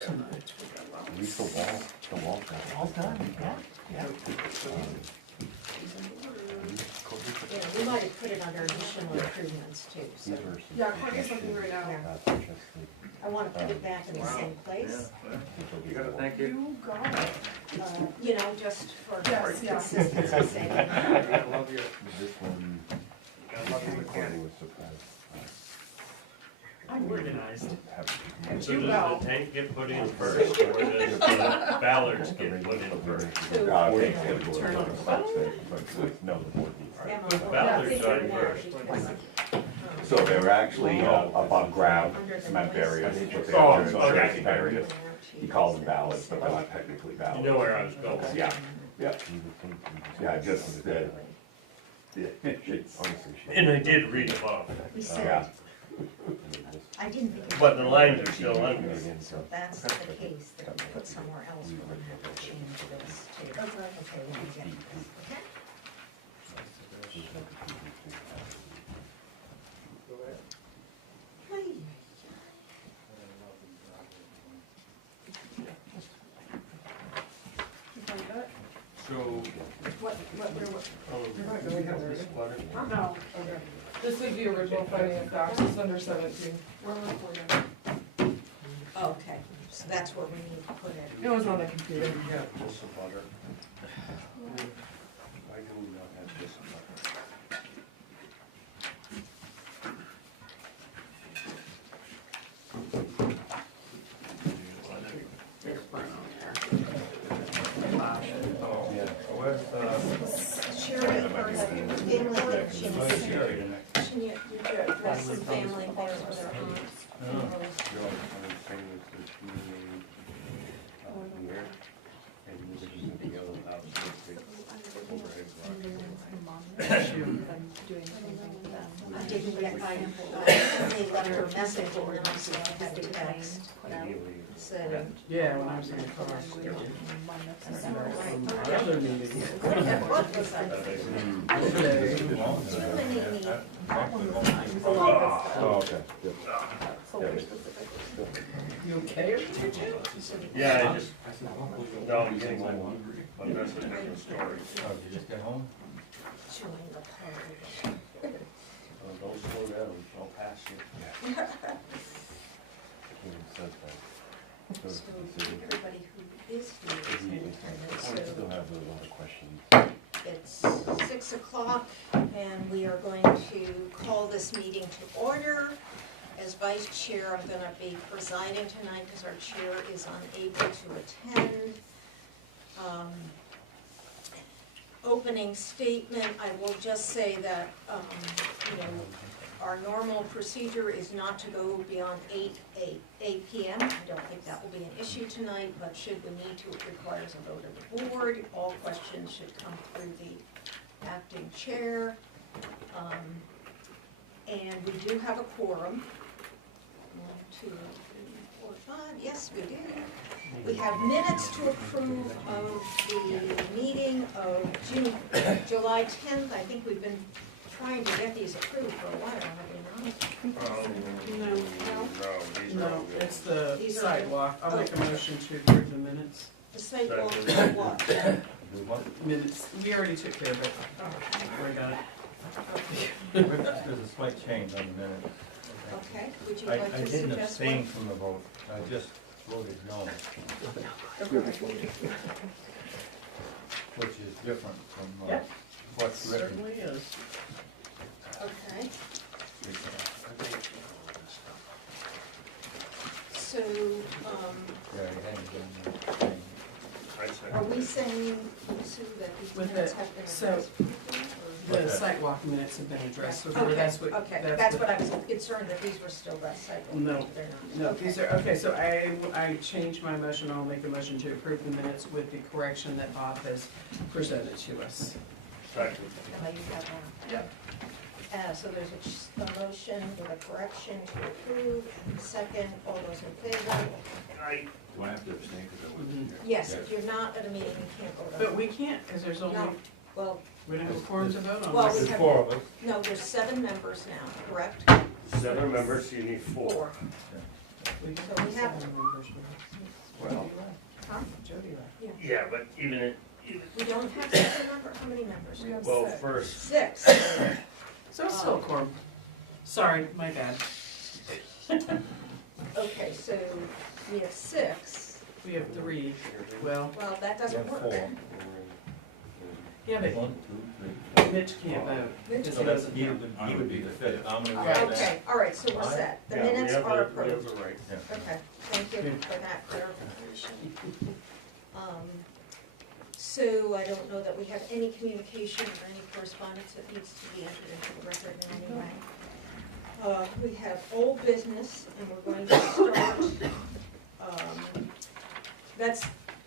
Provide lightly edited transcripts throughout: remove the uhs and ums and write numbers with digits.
At least the wall. All done, yeah. Yeah, we might have put it under additional improvements too, so. Yeah, Courtney's looking right now. Yeah. I wanna put it back in the same place, You gotta thank you. You got it. you know, just for Yes, yeah. consistency's sake. I love your, This one, I love your Courtney mechanic. was surprised. I'm organized. And So you does go. the tank get put in first, or does the ballards get put in first? Turn on. No, the board needs. Yeah, Put well, ballards figure on it out first. because, So they're actually above ground cement barriers, but they're Oh, just okay. raised barriers. He calls them ballards, but they're not technically You ballards. know where I was going. Yeah, yeah, just that. It's, And I did read above, We yeah. said, I didn't think. it but the was- lines are still under. So if that's the case, then we put somewhere else, we're gonna have to change this to. Okay, when we get to this, okay? Hey. So, What, No, okay. This is the original finance docs, it's under 17. We're recording. okay, so that's where we need to put it. It was on the computer. Yeah, just a butter. I do not have just a butter. There's burn on Oh, yeah. Where's the? Sherry, or the family, she needs Sherry. Can you address some family affairs with her aunt? Here, and you just need to yellow out. I didn't get, I only left her a message and then I saw I had to text, said, Yeah, when I was in the car. Other meeting. what was I? Today. Too many, Oh, okay, good. You okay, or did you? Yeah, I just, no, I'm getting one, but that's a different story. Oh, you just get home? chewing the cud. Don't slow down, I'll pass you. So everybody who is here is in attendance, I still so have a lot of questions. it's 6 o'clock and we are going to call this meeting to order. As vice chair, I'm gonna be presiding tonight because our chair is unable to attend. Opening statement, I will just say that, you know, our normal procedure is not to go beyond 8 p.m. I don't think that will be an issue tonight, but should we need to, it requires a vote of the board. All questions should come through the acting chair. And we do have a quorum. 1, 2, 3, 4, 5, yes, we do. We have minutes to approve of the meeting of July 10th. I think we've been trying to get these approved for a while, have we not? No. No, these are all No, good. it's the These are- sidewalk. I'll make a motion to approve the minutes. The sidewalk for what? Minutes, we already took care of it. Oh, We got it. There's a slight change on the minute. okay, would you I like to didn't suggest abstain one? from the vote, I just voted no, which is different from Yeah. what's written. Certainly is. Okay, so, Yeah, it hadn't been changed. are we saying, Sue, that these With minutes it, have been so- addressed? The sidewalk minutes have been addressed, so Okay, that's what. okay, that's what I was concerned, that these were still that sidewalk. No, They're not. No, Okay. these are, okay, so I changed my motion, I'll make a motion to approve the minutes with the correction that Bob has presented to us. Second. Now you have one. Yep. So there's a motion with a correction to approve, and second, all those in favor? Do I have to abstain because I wasn't here? Yes, if you're not at a meeting, you can't vote on it. But we can't, because there's only, No, well, we don't have a quorum to vote on. Well, this. we There's have- 4 of us, no, there's 7 members now, correct? 7 members, so you need 4. We So don't we have have- 7 members. Well, Huh? Jody left. Yeah, but even We don't have 7 members, how many members? We have well, 6. first, 6. So it's still a quorum. Sorry, my bad. Okay, so we have 6. We have 3. Well, Well, that doesn't Yeah, work. 4. yeah, but 1, 2, 3. Mitch can't vote. Mitch because So he that's, doesn't he count. would be the 5th. I'm gonna Right. write that. Okay, all right, so we're set. The yeah, we minutes have are the, we have approved. the right. Yeah. Okay, thank you for that clarification. So I don't know that we have any communication or any correspondence that needs to be entered into the record in any way. We have old business, and we're going to start,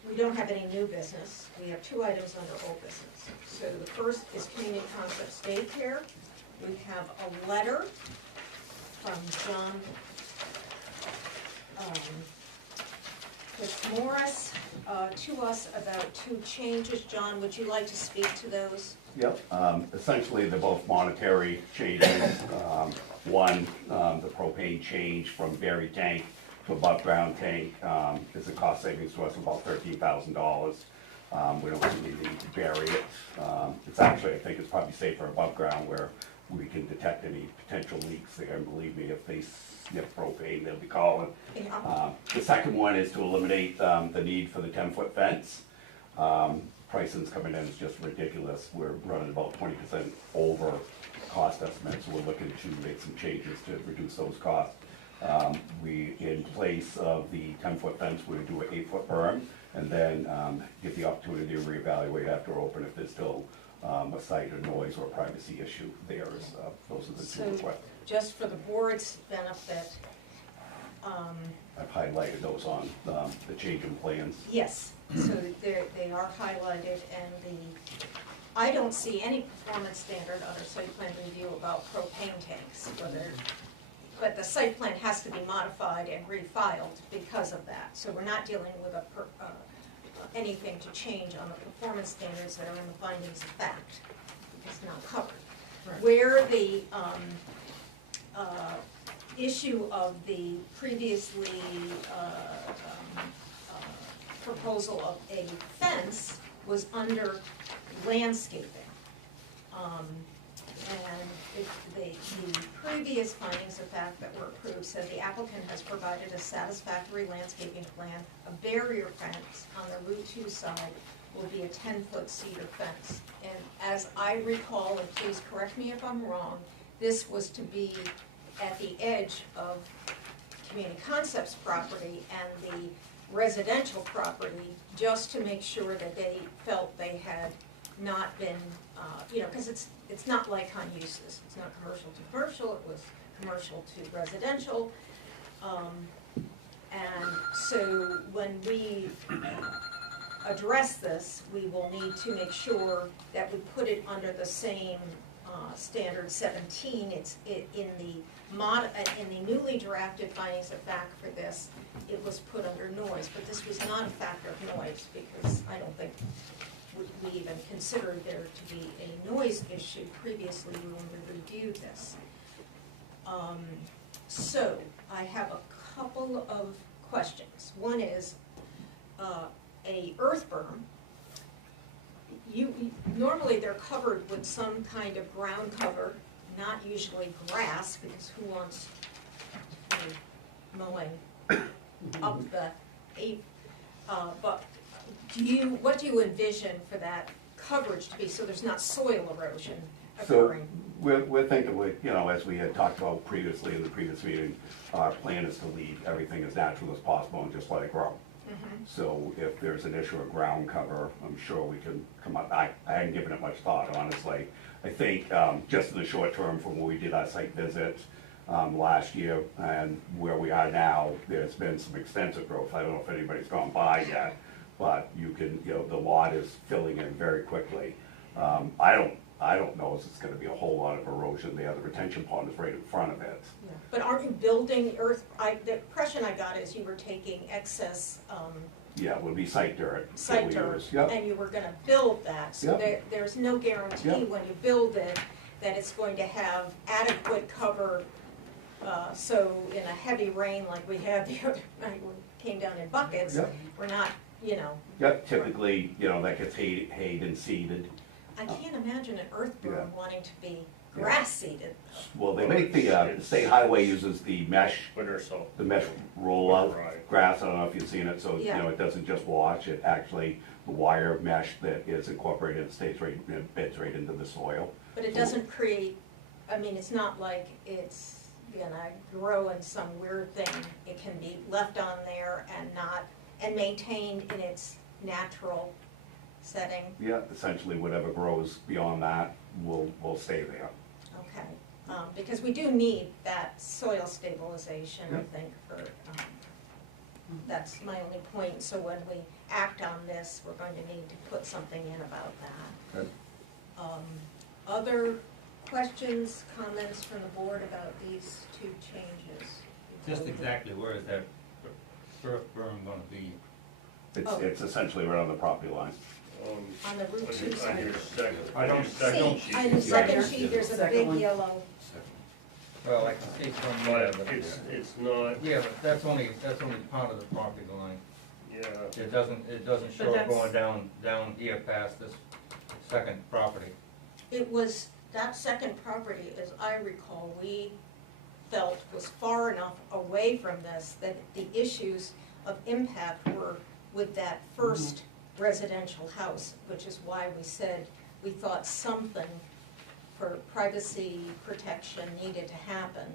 we don't have any new business. We have 2 items under old business. So the first is Community Concepts Daycare. We have a letter from John Fitzmaurice to us about 2 changes. John, would you like to speak to those? yep, essentially they're both monetary changes. One, the propane change from buried tank to above ground tank, is a cost savings to us of about $13,000. We don't really need to bury it. It's actually, I think it's probably safer above ground where we can detect any potential leaks there, and believe me, if they sniff propane, they'll be calling. The second one is to eliminate the need for the 10-foot fence. Pricing's coming in is just ridiculous. We're running about 20% over cost estimates, so we're looking to make some changes to reduce those costs. We, in place of the 10-foot fence, we would do an 8-foot berm, and then give the opportunity to reevaluate after open if there's still a site or noise or privacy issue there. Those are the 2 So- requests. Just for the board's benefit, I've highlighted those on the change in plans. yes, so they are highlighted, and I don't see any performance standard under site plan review about propane tanks, but the site plan has to be modified and refiled because of that. So we're not dealing with anything to change on the performance standards that are in the findings of fact. It's not covered. Right. Where the issue of the previously proposal of a fence was under landscaping. And the previous findings of fact that were approved said the applicant has provided a satisfactory landscaping plan. A barrier fence on the Route 2 side will be a 10-foot cedar fence. And as I recall, and please correct me if I'm wrong, this was to be at the edge of Community Concepts property and the residential property, just to make sure that they felt they had not been, because it's not like-kind uses. It's not commercial to commercial, it was commercial to residential. And so when we address this, we will need to make sure that we put it under the same standard 17. It's in the newly drafted findings of fact for this, it was put under noise, but this was not a factor of noise because I don't think we even considered there to be a noise issue previously when we reviewed this. So I have a couple of questions. One is a earth berm. Normally they're covered with some kind of ground cover, not usually grass, because who wants to be mowing up the but what do you envision for that coverage to be, so there's not soil erosion So occurring? we're thinking, as we had talked about previously in the previous meeting, our plan is to leave everything as natural as possible and just let it grow. So if there's an issue of ground cover, I'm sure we can come up. I hadn't given it much thought, honestly. I think just in the short term from when we did our site visit last year and where we are now, there's been some extensive growth. I don't know if anybody's gone by yet, but you can, the lot is filling in very quickly. I don't know if it's gonna be a whole lot of erosion there. The retention pond is right in front of it. Yeah. But aren't you building earth, the impression I got is you were taking excess Yeah, it would be site dirt. that site we dirt, use. Yep. and you were gonna build that, so Yep. there's no guarantee Yep. when you build it that it's going to have adequate cover So in a heavy rain like we had the other night, when it came down in buckets, Yep. we're not, you know, Yep, typically, that gets hayed and seeded. I can't imagine an earthworm Yeah. wanting to be grass seeded. Well, they make the state highway uses the mesh Winter salt. the mesh rollout Right. grass, I don't know if you've seen it, so, Yeah. it doesn't just wash, it actually, the wire mesh that is incorporated stays right, it beds right into the soil. But it doesn't create, I mean, it's not like it's gonna grow in some weird thing. It can be left on there and maintained in its natural setting. Yeah, essentially whatever grows beyond that will stay there. Okay, because we do need that soil stabilization, I Yep. think, that's my only point. So when we act on this, we're going to need to put something in about that. Okay. Other questions, comments from the board about these two changes? Just exactly where is that turf berm gonna be? Oh. It's essentially right on the property line. On the Route 2 On side. your second, I don't- on your second See, on the sheet. second sheet, there's a Second big one. yellow, Well, I can see from there, But but it's not, yeah, but that's only part of the property line. yeah, It doesn't show it that's- going down here past this second property. it was, that second property, as I recall, we felt was far enough away from this that the issues of impact were with that first residential house, which is why we said we thought something for privacy protection needed to happen,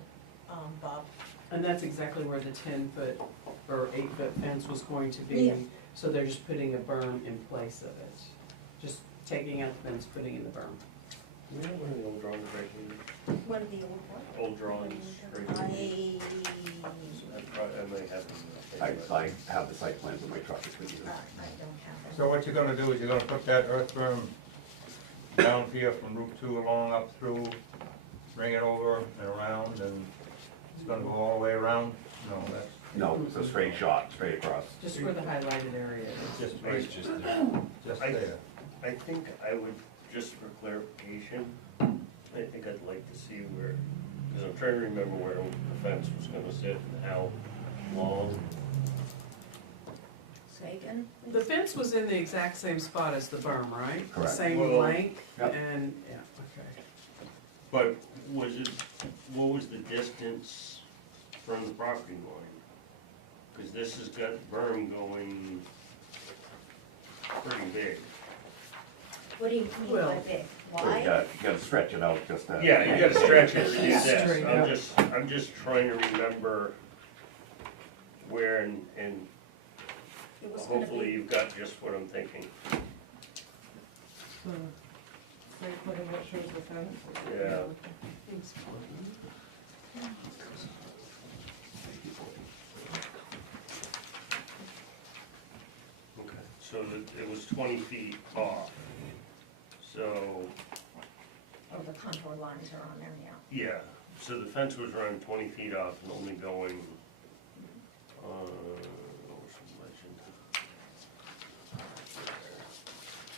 Bob. And that's exactly where the 10-foot or 8-foot fence was going to be. Yeah. So they're just putting a berm in place of it. Just taking out the fence, putting in the berm. we have one of the old drawings right here, One of the old what? old drawings right here. I may have them. I have the site plans in my truck, if we need it. I don't have it. So what you're gonna do is you're gonna put that earth berm down here from Route 2 along up through, bring it over and around, and it's gonna go all the way around? No, that's No, it's a straight shot, straight across. Just where the highlighted area is. just right, just there. I think I would, just for clarification, I think I'd like to see where, because I'm trying to remember where the fence was gonna sit and how long. Say again? The fence was in the exact same spot as the berm, right? Correct. The same Well, length Yep. and, yeah, okay. But what was the distance from the property line? Because this has got berm going pretty big. What do you mean by Well- big? So you Wide? gotta stretch it out just to. Yeah, you gotta stretch it to do this. Straight up. I'm just trying to remember where and It was gonna hopefully be, you've got just what I'm thinking. what shows the fence? Yeah. Okay. So it was 20 feet off. So, oh, the contour lines are on there, yeah. yeah, so the fence was running 20 feet off and only going, what was the legend?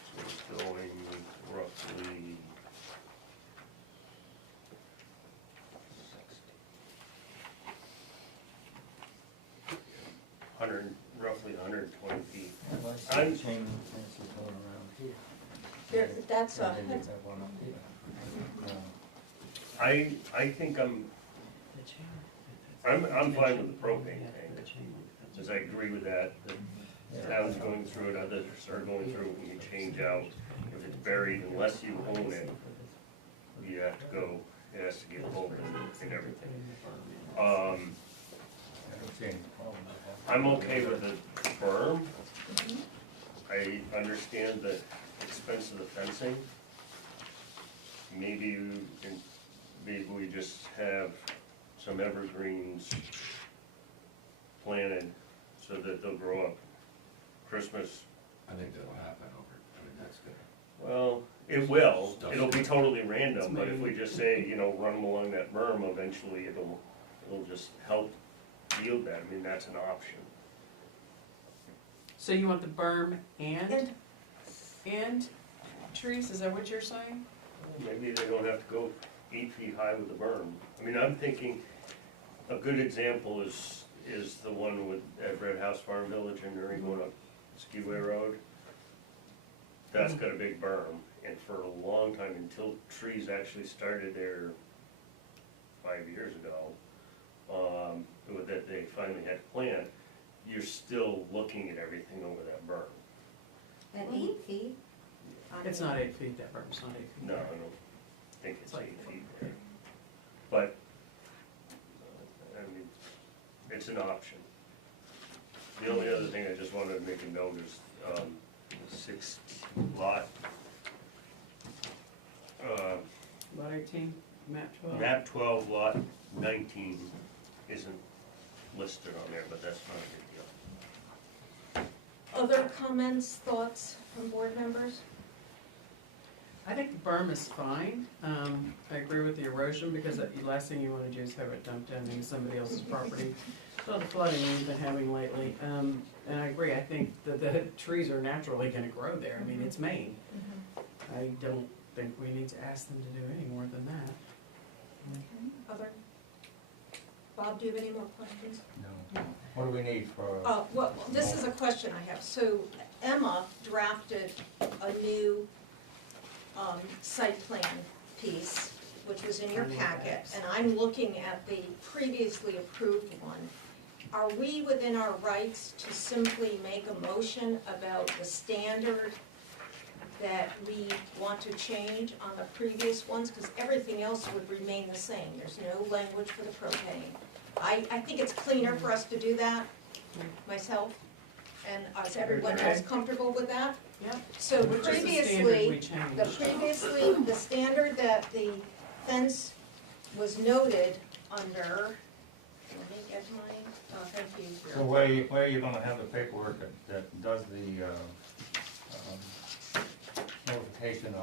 So it's going roughly 100, roughly 120 feet. I'm- Chain fences going around here. There, that's a, And then you have one up here. I think I'm fine with the propane tank, because I agree with that, the town's going through it, others are going through it, when you change out, if it's buried, unless you own it, you have to go, it has to get pulled and everything. I don't see any problem with that. I'm okay with the berm. I understand the expense of the fencing. Maybe we just have some evergreens planted so that they'll grow up Christmas. I think that'll happen that's good. Well, it will, it'll be totally random, but if we just say, run them along that berm, eventually it'll just help yield that, I mean, that's an option. So you want the berm and trees, is that what you're saying? Maybe they don't have to go 8 feet high with the berm. I mean, I'm thinking, A good example is the one with, at Red House Farm Village in Newry going up Skiway Road. That's got a big berm, and for a long time, until trees actually started there 5 years ago, that they finally had to plant, you're still looking at everything over that berm. And 8 feet? It's not 8 feet, that berm's not 8 feet. No, I don't think it's It's like 8 feet there. But, I mean, it's an option. The only other thing I just wanted to make a note is, 6 lot, Lot 18, map 12. map 12, lot 19 isn't listed on there, but that's not a big deal. Other comments, thoughts from board members? I think the berm is fine. I agree with the erosion, because the last thing you wanna do is have it dumped down into somebody else's property. So the flooding we've been having lately, and I agree, I think that the trees are naturally gonna grow there, I mean, it's Maine. I don't think we need to ask them to do any more than that. Other? Bob, do you have any more questions? No. What do we need for? Well, this is a question I have. So Emma drafted a new site plan piece, which was in your packet, and I'm looking at the previously approved one. Are we within our rights to simply make a motion about the standard that we want to change on the previous ones? Because everything else would remain the same. There's no language for the propane. I think it's cleaner for us to do that myself, and is everyone else comfortable with that? Yep. So Which is the standard we changed. the standard that the fence was noted under, let me get my, thank you. So where are you gonna have the paperwork that does the, notification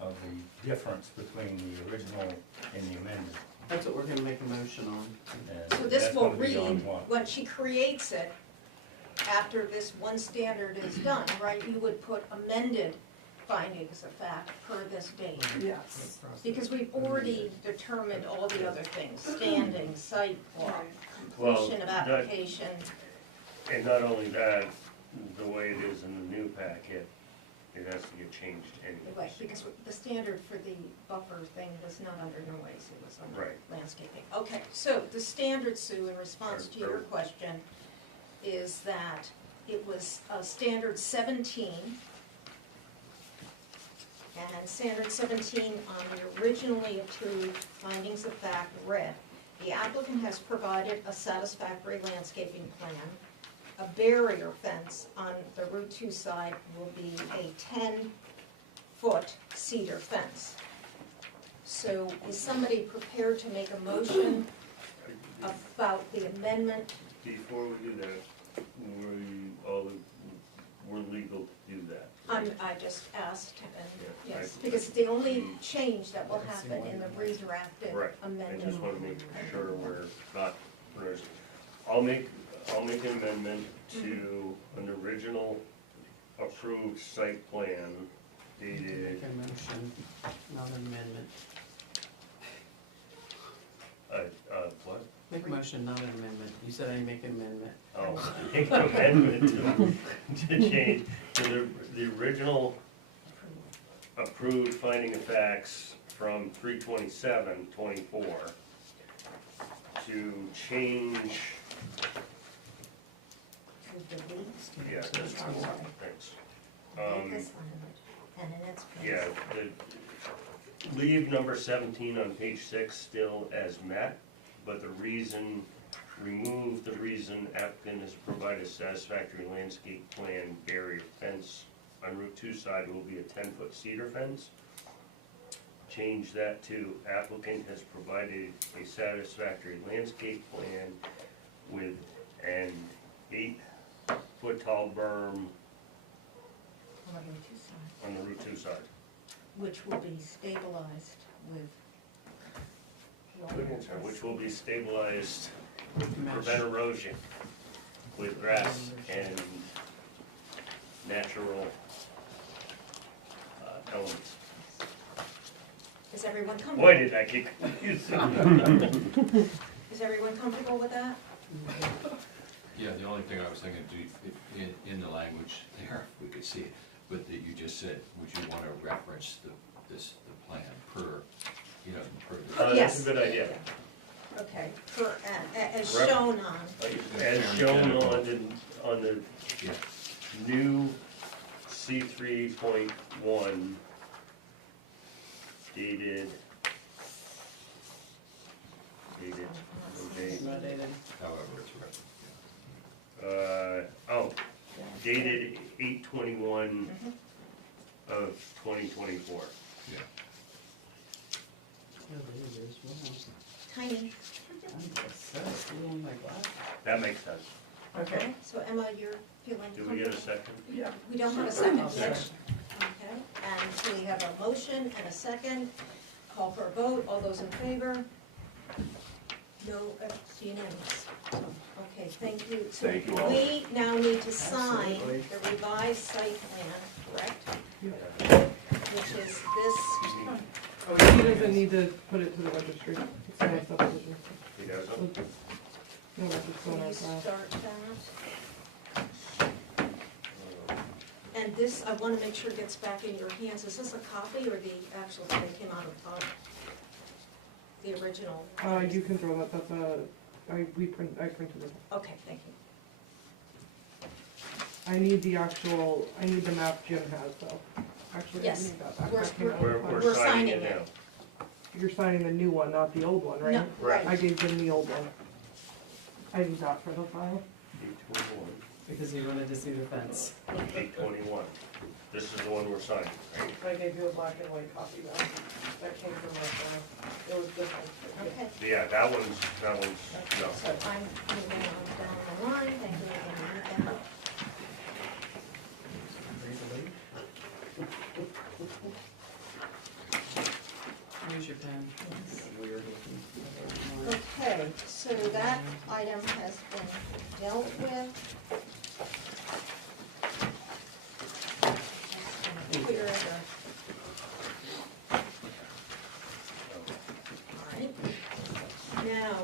of the difference between the original and the amendment? That's what we're gonna make a motion on. And So this that's will gonna be on read, what? when she creates it, after this one standard is done, right, you would put amended findings of fact per this date. Yes. Because we've already determined all the other things, standing, site walk, Well, completion of that- application. And not only that, the way it is in the new packet, it has to get changed Right, anyways. because the standard for the buffer thing was not under noise, it was under Right. landscaping. Okay, so the standard, Sue, in response to your question, is that it was standard 17. And standard 17 on the originally approved findings of fact read, the applicant has provided a satisfactory landscaping plan. A barrier fence on the Route 2 side will be a 10-foot cedar fence. So is somebody prepared to make a motion about the amendment? Before we do that, we're legal to do that. I just asked, and Yeah, yes, I- because the only change that will happen in the redrafted Right, I amendment. just wanna make sure we're not, I'll make an amendment to an original approved site plan dated, Make a motion, not an amendment. what? Make a motion, not an amendment. You said I make an amendment. Oh, make an amendment to change to the original approved finding of facts from 3/27/24 to change, To delete. yeah, that's the one, thanks. Delete this language, and in its place. Yeah, leave number 17 on page 6 still as met, but remove the reason applicant has provided satisfactory landscape plan barrier fence on Route 2 side will be a 10-foot cedar fence. Change that to applicant has provided a satisfactory landscape plan with an 8-foot tall berm On the Route 2 side, on the Route 2 side. which will be stabilized with. Good answer, which will be stabilized to Mesh. prevent erosion with grass and natural elements. Is everyone comfortable? Boy, did I get confused. Is everyone comfortable with that? Yeah, the only thing I was thinking, in the language there, we could see it, but that you just said, would you wanna reference the plan per, per the. That's Yes. a good idea. Okay, as Rep- shown on, As shown on the Yeah. new C3.1 dated, okay, Not dated. However, it's written, dated 8/21 of 2024. yeah. Oh, there it is. Wow. tiny. I'm obsessed. You want my glass? That makes sense. Okay. So Emma, you're feeling Did we get a comfortable? second? Yeah. We don't have a second I'll yet. second. Okay, and so we have a motion and a second. Call for a vote. All those in favor? No, it's unanimous. Okay, thank you. So Thank you all. we now need to sign Absolutely. the revised site plan, correct? Yeah. Which is this, Oh, he doesn't need to put it to the registry. It's not a subdivision. He does it? No, that's just going will you on file. start that? And this, I want to make sure gets back in your hands. Is this a copy or the actual thing that came out of the original? You can throw that, that's I printed it. Okay, thank you. I need the map Jim has though. Actually, I Yes. need that back. We're- That came out of We're file. We're signing it signing it. now. You're signing the new one, not the old one, right? No, Right. I gave him the old one. I need that for the file. 8/21. Because he wanted to see the fence. 8/21. This is the one we're signing, right? I gave you a black and white copy though. That came from my file. It was different. Okay, Yeah, that one's, no. so I'm moving on down the line, thank you again, Emma. Use your pen. Weird looking. Okay, so that item has been dealt with. Clear Alright. Now,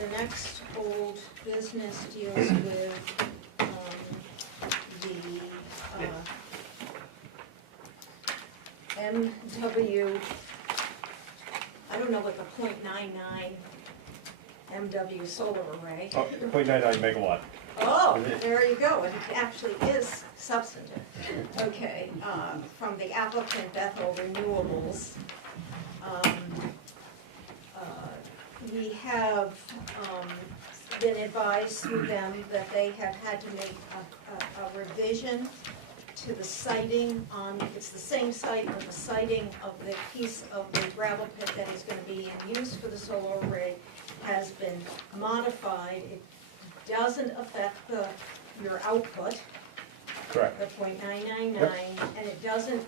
the next old business deals with, the, MW, I don't know what the .99 MW solar array. Oh, 0.99 megawatt. Oh, there you go, it actually is substantive. Okay, from the applicant Bethel Renewables. We have been advised through them that they have had to make a revision to the siting on, it's the same site, but the siting of the piece of the gravel pit that is gonna be in use for the solar array has been modified. It doesn't affect your output, Correct. the .999, and it doesn't,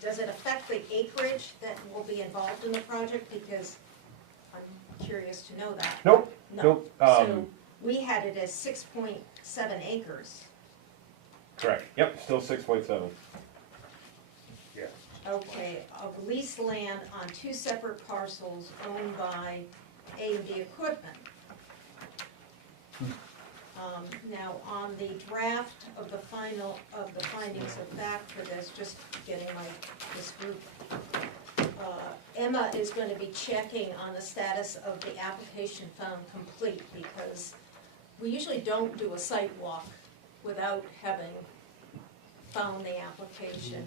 does it affect the acreage that will be involved in the project? Because I'm curious to know that. Nope, No. nope, So we had it as 6.7 acres. correct. Yep, still 6.7. Yeah. Okay, of leased land on two separate parcels owned by A&B Equipment. Now, on the draft of the findings of fact for this, just getting this group, Emma is going to be checking on the status of the application found complete, because we usually don't do a site walk without having found the application.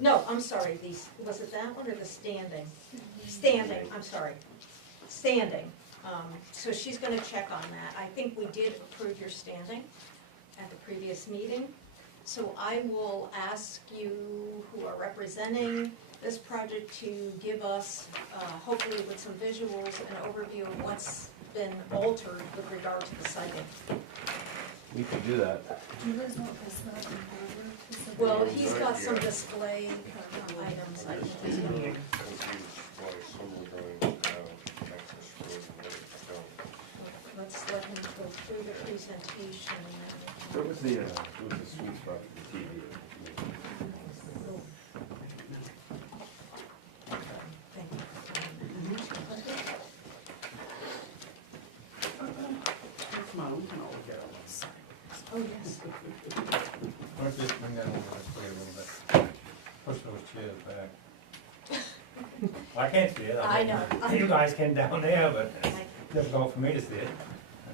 No, I'm sorry, was it that one or the standing? Standing, I'm sorry, standing. So she's gonna check on that. I think we did approve your standing at the previous meeting. So I will ask you, who are representing this project, to give us, hopefully with some visuals, an overview of what's been altered with regard to the siting. We could do that. Do you guys want this map in order? Well, he's got some display items, I I'm just think. confused why some are going down Texas Road and others don't. Let's let him go through the presentation and then. What was the sweet spot for the TV? Thank you. Why don't you just bring that over this way a little bit? Push those chairs back. I can't see it. I know. You guys can down there, but I- it's difficult for me to see it.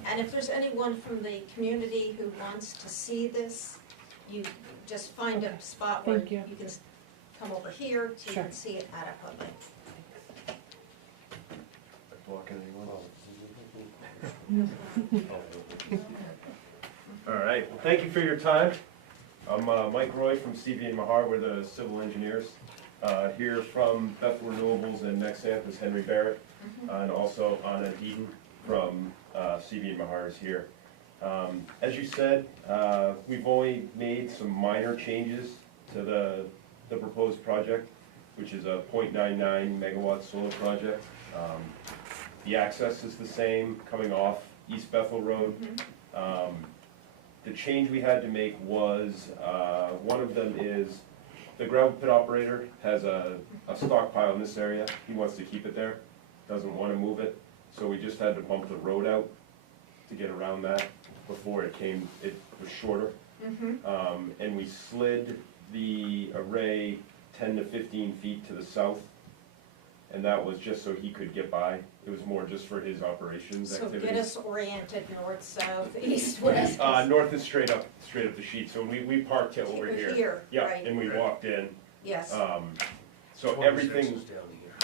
And if there's anyone from the community who wants to see this, you just find a spot where Thank you. you can come over here so you Sure. can see it adequately. Blocking anyone? All right, well, thank you for your time. I'm Mike Roy from Stevie and Mahar, we're the civil engineers. Here from Bethel Renewables and Nexamp is Henry Barrett, and also Anna Deaton from Stevie and Mahar is here. As you said, we've only made some minor changes to the proposed project, which is a 0.99 megawatt solar project. The access is the same, coming off East Bethel Road. The change we had to make was, one of them is, the gravel pit operator has a stockpile in this area, he wants to keep it there, doesn't want to move it, so we just had to bump the road out to get around that. Before it was shorter. And we slid the array 10 to 15 feet to the south, and that was just so he could get by. It was more just for his operations So activities. get us oriented north, south, east, west. North is straight up the sheet, so we parked it over here. Here, Yeah, right. and we walked in. Yes, So 26 everything, is down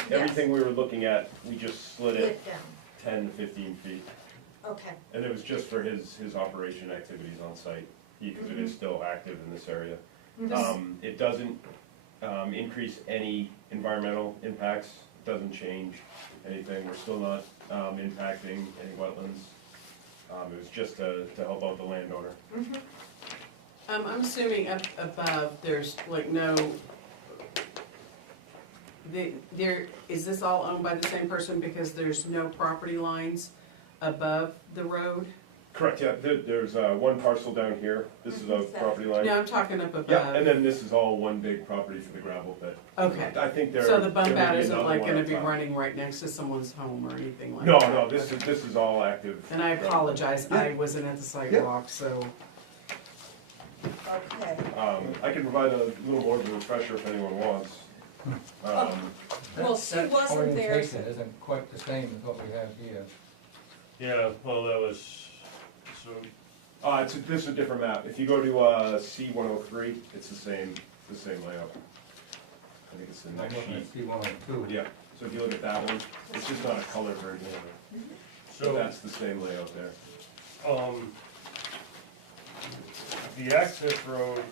here. everything we were looking at, we just slid it lift down, 10 to 15 feet. okay. And it was just for his operation activities on site, because it is still active in this area. It doesn't increase any environmental impacts, doesn't change anything, we're still not impacting any wetlands. It was just to help out the landowner. I'm assuming up above, there's like no, is this all owned by the same person because there's no property lines above the road? Correct, yeah, there's one parcel down here, this is a property line. No, I'm talking up above. Yeah, and then this is all one big property for the gravel pit. Okay, I think there. so the bump there may out be isn't another like one gonna up be top. running right next to someone's home or anything like No, that? no, this is all active. And I gravel. apologize, I wasn't at the sidewalk, so. Okay, I can provide a little more of a refresher if anyone wants. well, Sue wasn't there, Orientation isn't quite the same as what we have here. Yeah, well, that was, so, This is a different map. If you go to C-103, it's the same layout. I think it's the I'm next looking at sheet. C-102. Yeah, so if you look at that one, it's just not a color version of it. So so, that's the same layout there. the access road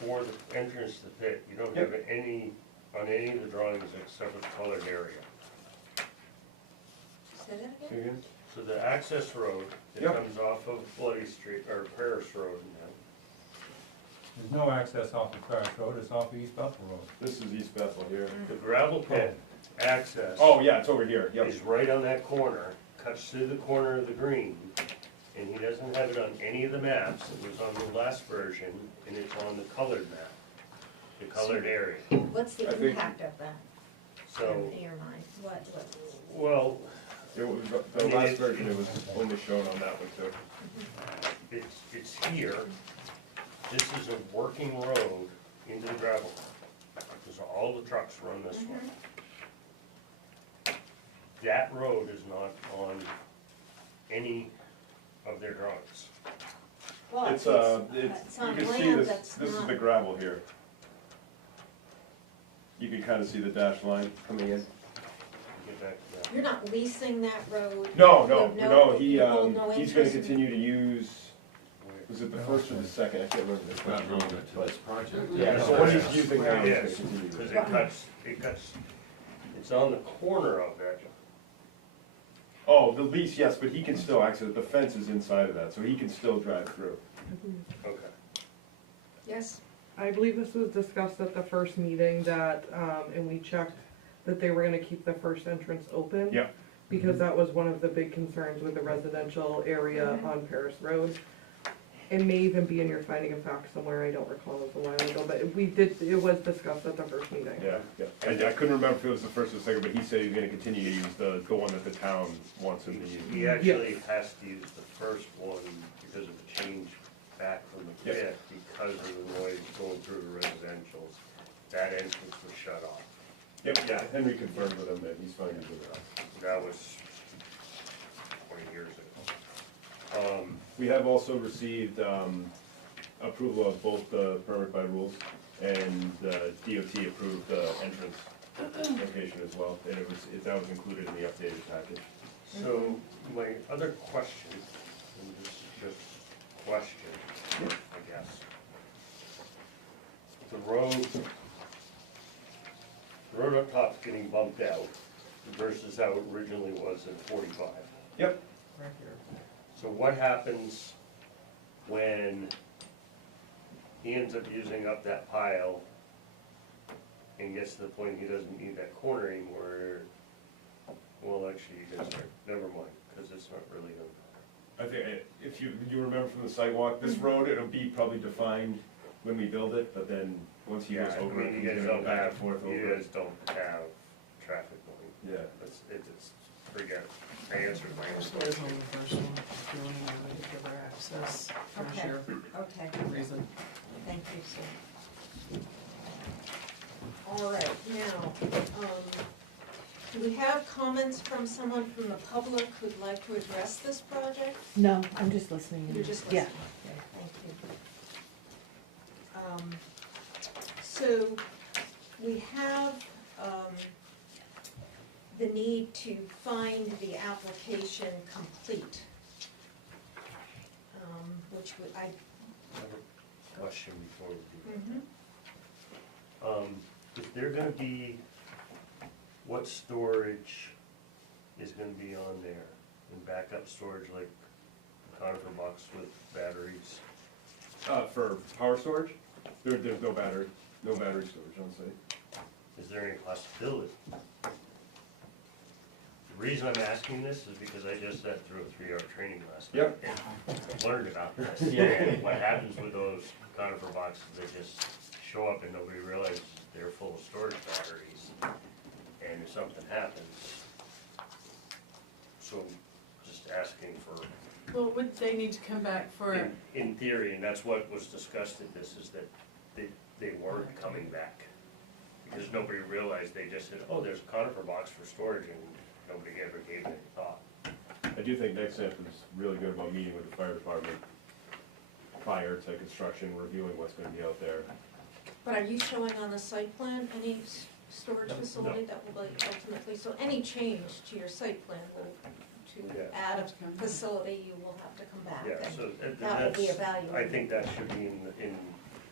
for the entrance to the pit, you don't have any, on any of the drawings except for the colored area. say that See again? again? So the access road that Yep. comes off of Bloody Street, or Paris Road now, There's no access off of Paris Road, it's off East Bethel Road. This is East Bethel here. the gravel pit access Oh, yeah, it's over here, yep. is right on that corner, cuts through the corner of the green, and he doesn't have it on any of the maps, it was on the last version, and it's on the colored map, the colored area. What's the I think- impact of that So, in your mind? What, well, It was, I the mean, last it's- version, it was only shown on that one too. it's here, this is a working road into the gravel, because all the trucks run this way. That road is not on any of their drawings. well, It's, it's you on can see land this, that's this is not, the gravel here. You can kind of see the dashed line coming in. Get back to that. you're not leasing that road? No, You no, have no, you hold no he's gonna interest in- continue to use, was it the first or the second? I can't remember. It's not relevant to this project. Yeah, so what he's using now, he's gonna Yes, continue. because it cuts, it's on the corner of it. Oh, the lease, yes, but he can still access, the fence is inside of that, so he can still drive through. Okay. Yes, I believe this was discussed at the first meeting that, and we checked that they were gonna keep the first entrance open. Yeah. Because that was one of the big concerns with the residential area on Paris Road. It may even be in your finding of fact somewhere, I don't recall, it was a while ago, but it was discussed at the first meeting. Yeah, yeah. I couldn't remember if it was the first or the second, but he said he's gonna continue to use the one that the town wants him to use. He actually has to use the first one because of the change back from the Yes. pit because of the noise going through the residentials. That entrance was shut off. Yep, yeah, Henry confirmed with him that he's fine to do that. That was 20 years ago. We have also received approval of both the permit by rules and the DOT approved the entrance location as well, and that was included in the updated package. So my other question, and this is just question, I guess. The road up top's getting bumped out versus how it originally was in 45. Yep. Right here. So what happens when he ends up using up that pile and gets to the point he doesn't need that corner anymore? Well, actually, he does, never mind, because it's not really gonna. I think, if you remember from the sidewalk, this road, it'll be probably defined when we build it, but then once he goes over it, he's You guys gonna go don't back have, and forth you over guys it. don't have traffic going. Yeah. It's, forget it. I answered my own There's on question. the first one, if you want to know, they give her access for Okay. sure Okay, reason. thank you, Sue. All right, now, do we have comments from someone from the public who'd like to address this project? No, I'm just listening. You're just Yeah. listening? Okay, thank you. So, we have, the need to find the application complete. Which I. I have a question before we do Mhm. Is there gonna be, what storage is gonna be on there? And backup storage, like a conifer box with batteries? For power storage, there's no battery storage on site. Is there any possibility? The reason I'm asking this is because I just sat through a 3-hour training last night. Yep. And learned about this. And what happens with those conifer boxes, they just show up and nobody realizes they're full of storage batteries. And if something happens, so just asking for, Well, would they need to come back for, in theory, and that's what was discussed at this, is that they weren't coming back. Because nobody realized, they just said, oh, there's a conifer box for storage, and nobody ever gave it any thought. I do think Nexamp is really good about meeting with the fire department prior to construction, reviewing what's gonna be out there. But are you showing on the site plan any storage facility that will be ultimately, so any change to your site plan will, to Yeah. add a facility, you will have to come back Yeah, and so that will be that's, evaluated. I think that should be in,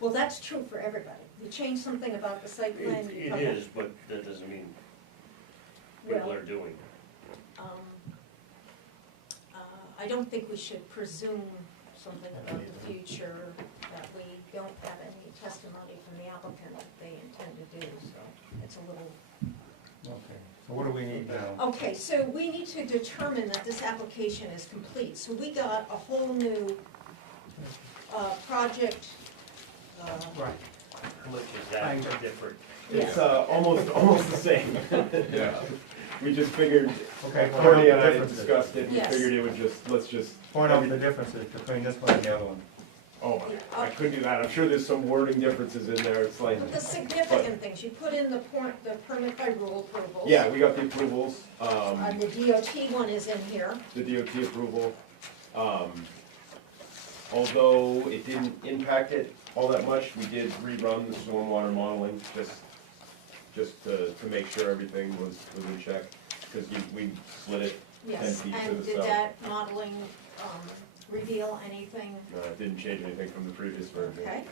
Well, that's true for everybody. You change something about the site plan, you it come is, but that doesn't mean people Well- are doing. I don't think we should presume something about the future that we don't have any testimony from the applicant that they intend to do, so it's a little. Okay, so what do we need now? Okay, so we need to determine that this application is complete, so we got a whole new, project, right, How much is that Kind of. different? It's almost the same. Yeah. We just figured, Okay, point Courtney out and the I had differences. discussed it, we Yes. figured it would just, let's just. Point out the differences between this one and the other one. Oh, I couldn't do that, I'm sure there's some wording differences in there, it's like, But the significant things, you put in the permit by rule approvals. yeah, we got the approvals, The DOT one is in here. the DOT approval. Although it didn't impact it all that much, we did rerun the stormwater modeling, just to make sure everything was in check, because we split it 10 Yes, feet to and the did south. that modeling reveal anything? It didn't change anything from the previous version. Okay.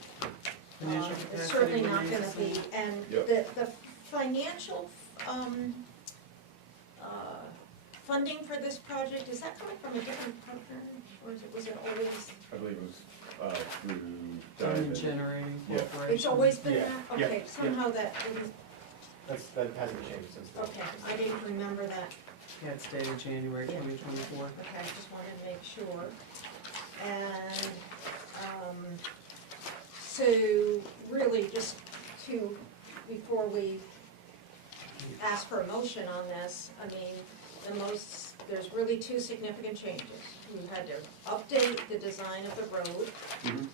financial It's capacity. certainly not remains gonna the same. be, and Yep. the financial, funding for this project, is that coming from a different partner? Or was it always, I believe it was through Fund Diamond. generating Yeah. corporation. it's always been Yeah, that? yeah, Okay, yeah. somehow that didn't, That hasn't changed since then. okay, I didn't remember that. Yeah, it's dated January 2024. Okay, I just wanted to make sure. And, so really just before we ask for a motion on this, I mean, there's really two significant changes. You had to update the design of the road,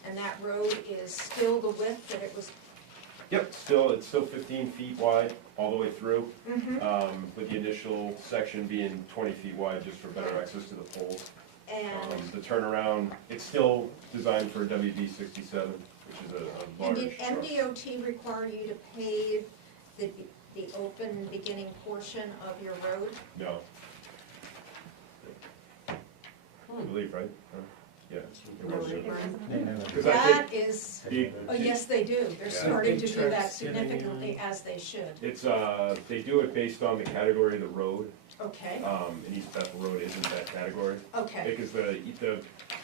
and that road is still the width that it was. Yep, it's still 15 feet wide all the way through, with the initial section being 20 feet wide just for better access to the poles. And, The turnaround, it's still designed for WD 67, which is a and large did truck. MDOT require you to pave the open beginning portion of your road? No. I believe, right? Yeah. No requirement? Because I think That is, the- oh, yes, they do. They're Yeah. starting to Big do that trucks getting significantly, in. as they should. it's, they do it based on the category of the road, Okay, and East Bethel Road isn't that category. okay. Because the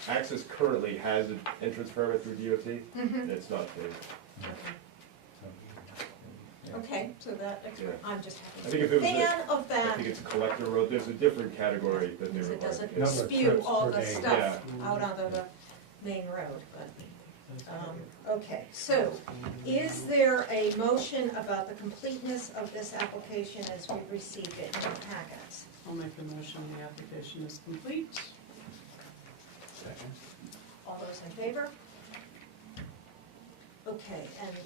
access currently has an entrance permit through DOT, Mhm. and it's not paved. Okay, so that, Yeah. I'm just I think if it was, fan of I that, think it's a collector road, there's a different category that they because it require. doesn't Yeah. spew all the stuff Yeah. out onto the main road, but, okay. So, is there a motion about the completeness of this application as we've received it in the packets? I'll make the motion, the application is complete. Second? All those in favor? Okay, and,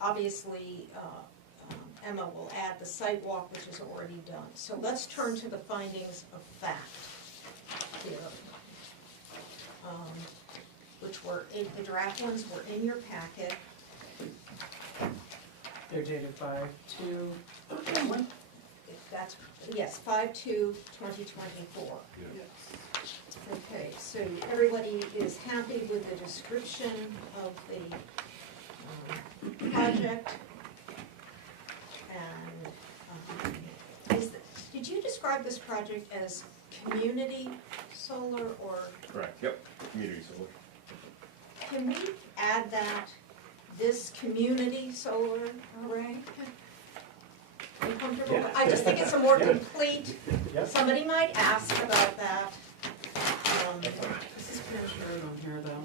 obviously, Emma will add the site walk, which is already done. So let's turn to the findings of fact here. Which were, the draft ones were in your packet. They're dated 5/2. That's, yes, 5/2/2024. Yeah. Okay, so everybody is happy with the description of the project? And did you describe this project as community solar, or Correct, yep, community solar. can we add that, this community solar array? Are you comfortable? Yeah. I just think it's a more Yeah. complete, Yeah. somebody might ask about that. This is Pierce Road on here, though.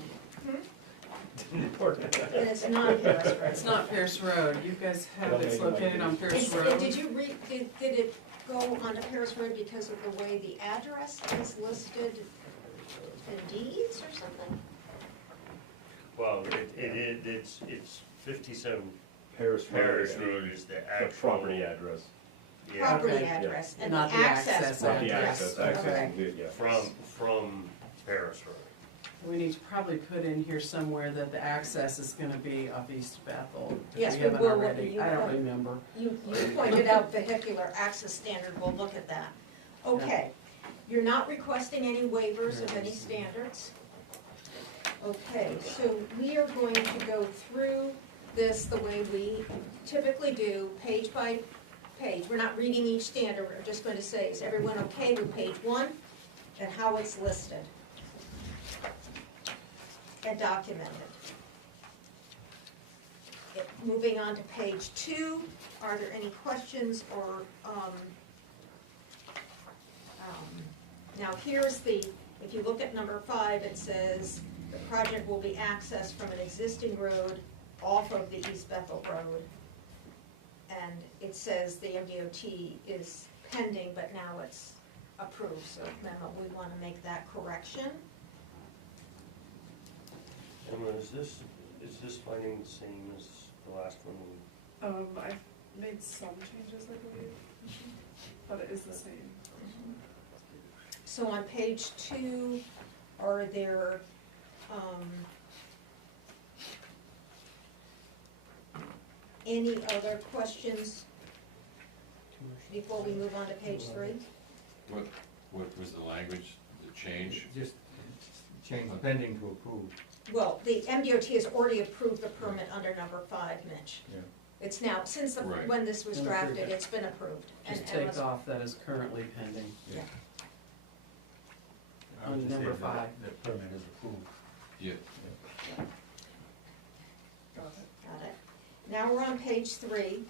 And it's not Harris Road. It's not Pierce Road. You guys have it's located on Pierce It's- Road. Did you read, did it go onto Paris Road because of the way the address is listed in deeds or something? Well, it's 57 Paris Road Parish is Road the, is the the actual. property address, Yeah, Property Okay. address and the Not the access. access not the Yes, access, okay. access, is the- yeah. from Paris Road. We need to probably put in here somewhere that the access is gonna be off East Bethel. if Yes, we we haven't will, already. I don't remember. You pointed out vehicular access standard, we'll look at that. Okay, you're not requesting any waivers of any standards? Okay, so we are going to go through this the way we typically do, page by page. We're not reading each standard, we're just going to say, is everyone okay with page 1 and how it's listed and documented? Moving on to page 2, are there any questions or, now here's the, if you look at number 5, it says, the project will be accessed from an existing road off of the East Bethel Road. And it says the MDOT is pending, but now it's approved, so remember, we want to make that correction. Emma, is this finding the same as the last one? I've made some changes, I believe, but it is the same. So on page 2, are there, any other questions before we move on to page 3? What was the language, the change? Just change pending to approve. Well, the MDOT has already approved the permit under number 5, Mitch. Yeah. It's now, since Right. when this was Been approved. drafted, it's been approved. Just And take Emma's- off that is currently pending. Yeah. I would On just number say that 5. The permit is approved. Yeah, Got it. Got it. Now we're on page 3.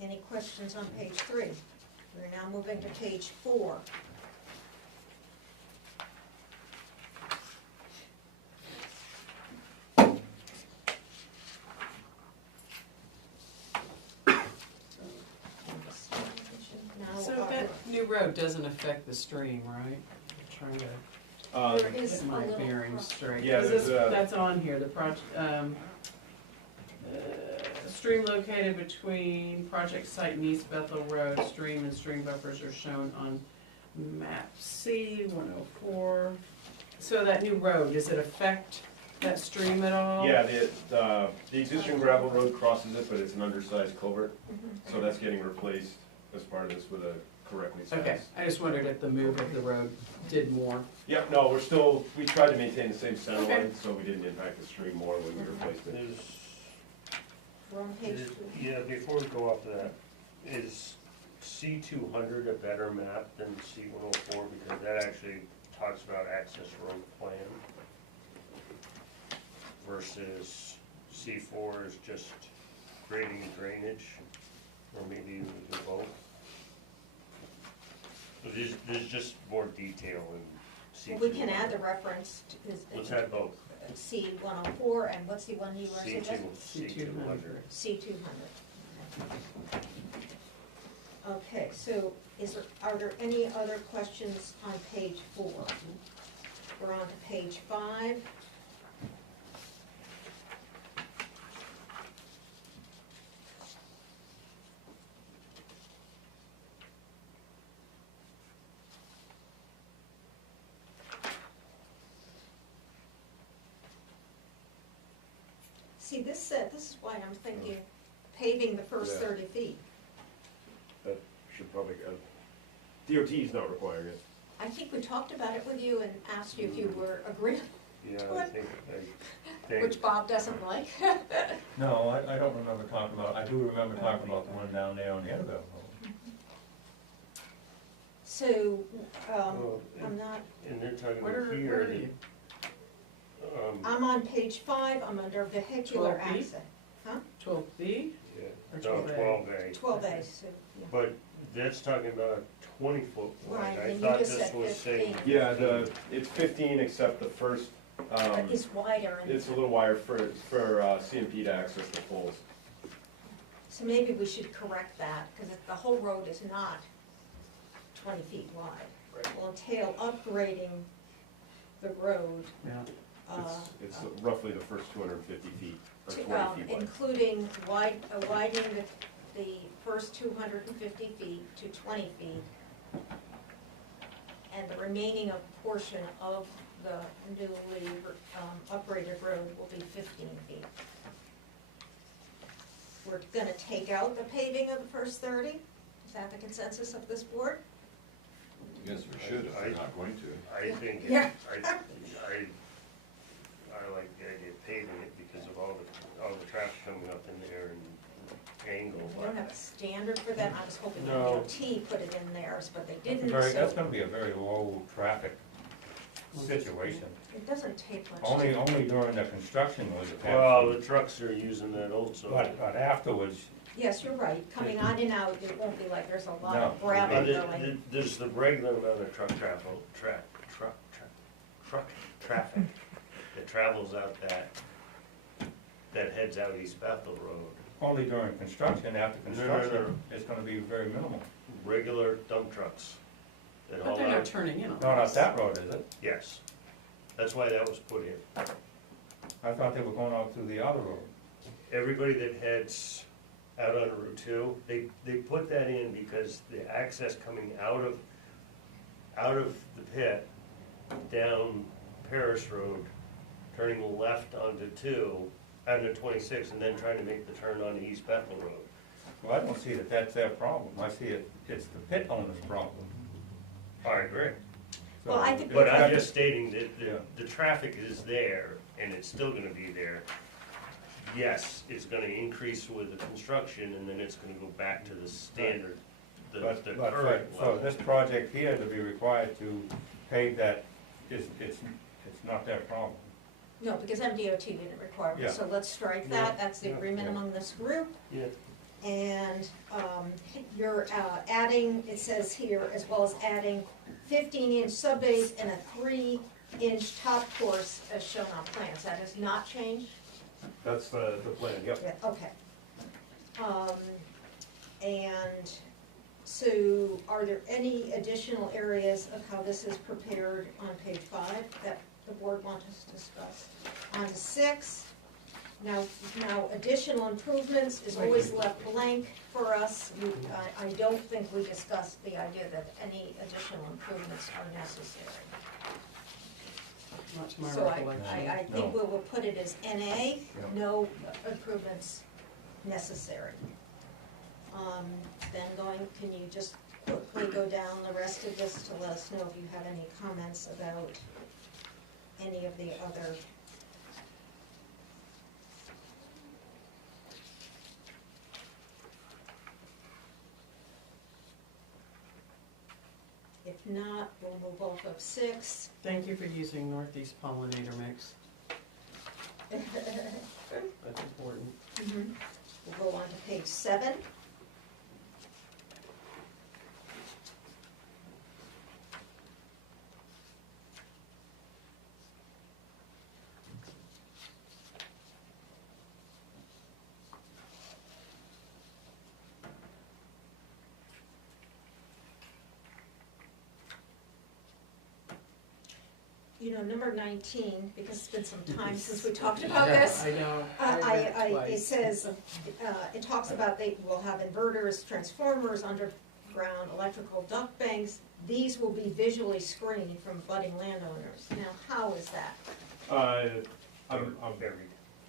Any questions on page 3? We're now moving to page 4. Now, So that new road doesn't affect the stream, right? I'm trying to there is get a my little bearings straight. Yeah, 'Cause there's this- a- That's on here, the stream located between project site and East Bethel Road, stream and stream buffers are shown on map C 104. So that new road, does it affect that stream at all? Yeah, the existing gravel road crosses it, but it's an undersized culvert, so that's getting replaced as part of this with a correctly sized. Okay, I just wondered if the move of the road did more. Yep, no, we tried to maintain the same center Okay. line, so we didn't impact the stream more when we replaced it. We're on page 2. Yeah, before we go off to that, is C200 a better map than C104? Because that actually talks about access road plan versus C4 is just grading and drainage, or maybe you would do both. There's just more detail in C200. Well, we can add the reference to, Let's add both. C 104, and what's the one you were suggesting? C200. C 200. Okay, so are there any other questions on page 4? We're on to page 5. See, this is why I'm thinking paving the first Yeah. 30 feet. That should probably, DOT's not requiring it. I think we talked about it with you and asked you if you were agreeable, Yeah, I think, which Bob doesn't like. No, I don't remember talking about, I do remember talking about the one down there on the other road. So, Well, I'm not, and they're talking Where about are here, you? I'm on page 5, I'm under vehicular 12B? access. 12B? yeah, Or no, 12A? 12A, so, yeah. But that's talking about a 20-foot wide. Right, I and you thought just this said was saying. 15. Yeah, it's 15 except the first, It's wider, and it's a little wider for CMP to access the poles. so maybe we should correct that, because the whole road is not 20 feet wide. Right. Will entail upgrading the road, Yeah. It's roughly the first 250 feet, or to, 20 feet wide. including widening the first 250 feet to 20 feet, and the remaining portion of the newly upgraded road will be 15 feet. We're gonna take out the paving of the first 30? Is that the consensus of this board? Yes, we should, if we're not going to. I think, Yeah. I like the idea of paving it because of all the traffic coming up in there and angle. We don't have a standard for that, I was hoping the No. DOT put it in theirs, but they That's didn't, that's so gonna be a very low traffic situation. it doesn't take much. Only during the construction was it. Well, the trucks are using that also. But afterwards, Yes, you're right, coming on and out, it won't be like there's a lot of No. gravel going. There's the regular amount of truck traffic that travels out that heads out East Bethel Road. only during construction, after No, construction, it's gonna be very minimal. Regular dump trucks that But haul they're not out. turning in on Not this. up that road, is it? Yes, that's why that was put in. I thought they were going out through the other road. Everybody that heads out on Route 2, they put that in because the access coming out of the pit down Paris Road, turning left onto 26, and then trying to make the turn onto East Bethel Road. Well, I don't see that that's their problem. I see it's the pit owner's problem. I agree. So, Well, I think- But it's I'm got- just stating that Yeah. the traffic is there, and it's still gonna be there. Yes, it's gonna increase with the construction, and then it's gonna go back to the standard, the But current for level. this project here to be required to pave that, it's not their problem. No, because MDOT didn't require Yeah. it, so let's strike Yeah, that, that's the yeah, agreement yeah. among this group. Yeah, And you're adding, it says here, as well as adding 15-inch sub-base and a 3-inch top course as shown on plans. That has not changed? That's the plan, yep. Yeah, okay. And so are there any additional areas of how this is prepared on page 5 that the board wants us to discuss? On to 6, now additional improvements is always left blank for us. I don't think we discussed the idea that any additional improvements are necessary. Not to my So recollection. I think we will put it as NA, no improvements necessary. Then can you just quickly go down the rest of this to let us know if you have any comments about any of the other. If not, we'll move off of 6. Thank you for using Northeast pollinator mix. That's important. We'll go on to page 7. You know, number 19, because it's been some time since we talked about this. I know. It says, it talks about they will have inverters, transformers, underground electrical duct banks. These will be visually screened from budding landowners. Now, how is that?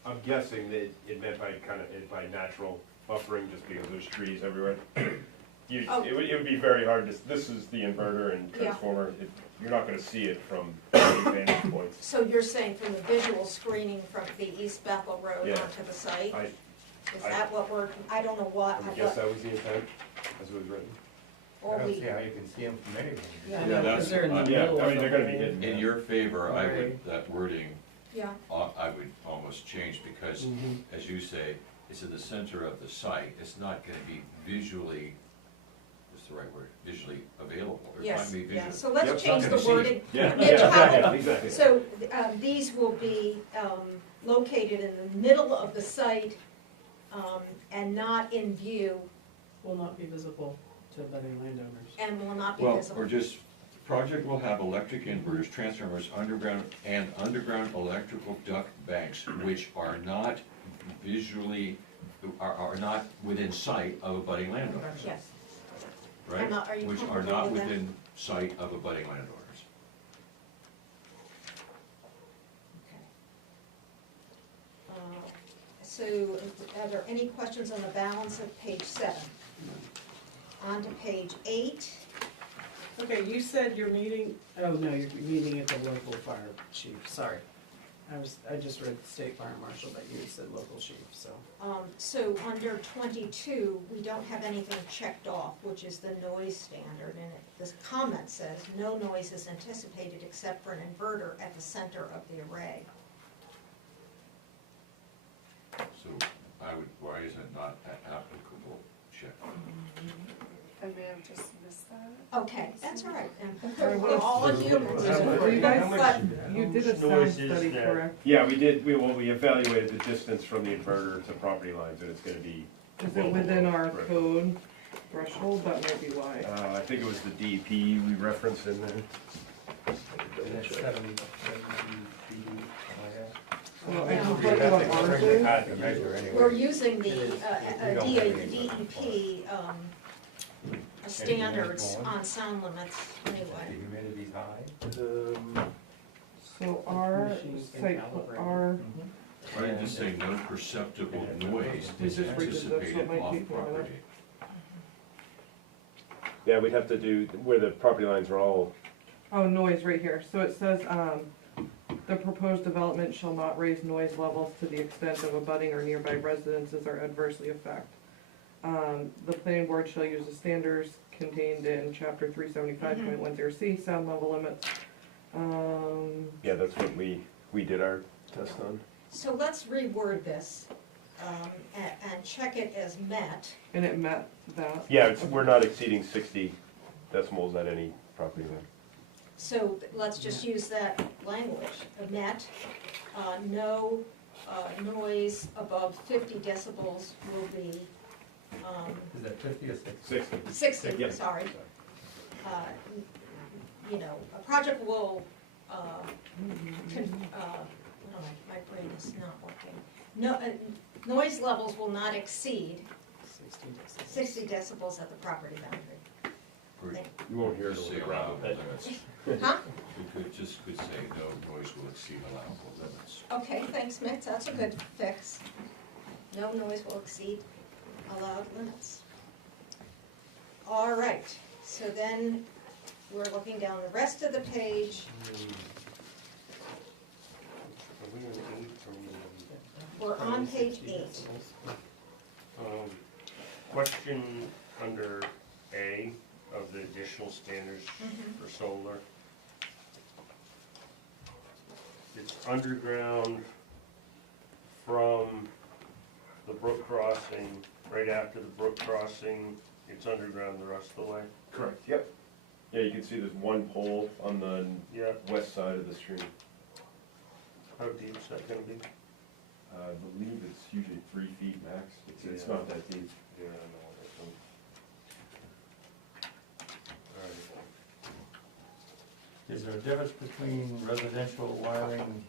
I'm guessing that it meant by natural buffering, just because there's trees everywhere. It would be very hard to, this is the inverter and transformer, you're not gonna see it from any vantage points. So you're saying from the visual screening from the East Bethel Road Yeah. onto the site? Is I- that what I don't know what, I guess that was the intent, as it was written. or I don't we, see how you can see them from anywhere. Yeah, Yeah, no, that's- because they're in the yeah, middle I mean, of they're the gonna be whole- hidden. In your favor, I would, Right. that wording, yeah, I would almost change, because, Mhm. as you say, it's in the center of the site, it's not gonna be visually, what's the right word, visually available, or it's not yes, gonna be yeah. visually. So let's Yep, change not the gonna see it. wording. Yeah, Mitch, how- exactly. So these will be located in the middle of the site and not in view, Will not be visible to budding landowners. and will not be Well, visible. or just, project will have electric inverters, transformers, underground electrical duct banks, which are not visually, are not within sight of a budding landowner, Yes. right? Are you Which are comfortable not with that? within sight of a budding landowners. So are there any questions on the balance of page 7? On to page 8. Okay, you said you're meeting, oh no, you're meeting at the local fire chief, sorry. I just read state fire marshal, but you said local chief, so. So under 22, we don't have anything checked off, which is the noise standard, and this comment says, no noise is anticipated except for an inverter at the center of the array. So why is it not an applicable check? I may have just missed that. Okay, that's all right. We're all humans. You guys, But you did a sound Noise is study, that- correct? Yeah, we did, we evaluated the distance from the inverter to property lines, and it's gonna be. Is it within our Correct. code threshold? That might be why. I think it was the DEP we referenced in there. Well, I can tell you what ours is. Hard to measure anyway. we're using the DEP standards on sound limits anyway. Humidity's high. So our Machines can site, calibrate. our, Why didn't just say no perceptible noise We is just redid this, so it anticipated might off take me a minute. property? Yeah, we'd have to do, where the property lines are all, oh, noise right here. So it says, the proposed development shall not raise noise levels to the extent of abutting or nearby residences or adversely affect. The planning board shall use the standards contained in chapter 375.10C, sound level limits. yeah, that's what we did our test on. So let's reword this. and check it as met. And it met that. Yeah, we're not exceeding 60 decibels at any property line. So let's just use that language, met, no noise above 50 decibels will be, Is that 50 or 60? 60. 60, Yeah. sorry. You know, a project will, my brain is not working. No, noise levels will not exceed 60 decibels at the property boundary. Or You won't hear it just over say the ground. allowable limits. Huh? We could say no noise will exceed allowable limits. Okay, thanks, Mitch, that's a good fix. No noise will exceed allowed limits. All right, so then we're looking down the rest of the page. Are we on 8 or We're on page 8. Question under A of the additional standards for solar. It's underground from the brook crossing, right after the brook crossing, it's underground the rest of the way? Correct, yep. Yeah, you can see there's one pole on the Yeah, west side of the stream. how deep is that gonna be? I believe it's usually 3 feet max. It's Yeah. not that deep. Yeah, I know what it's. Is there a difference between residential wiring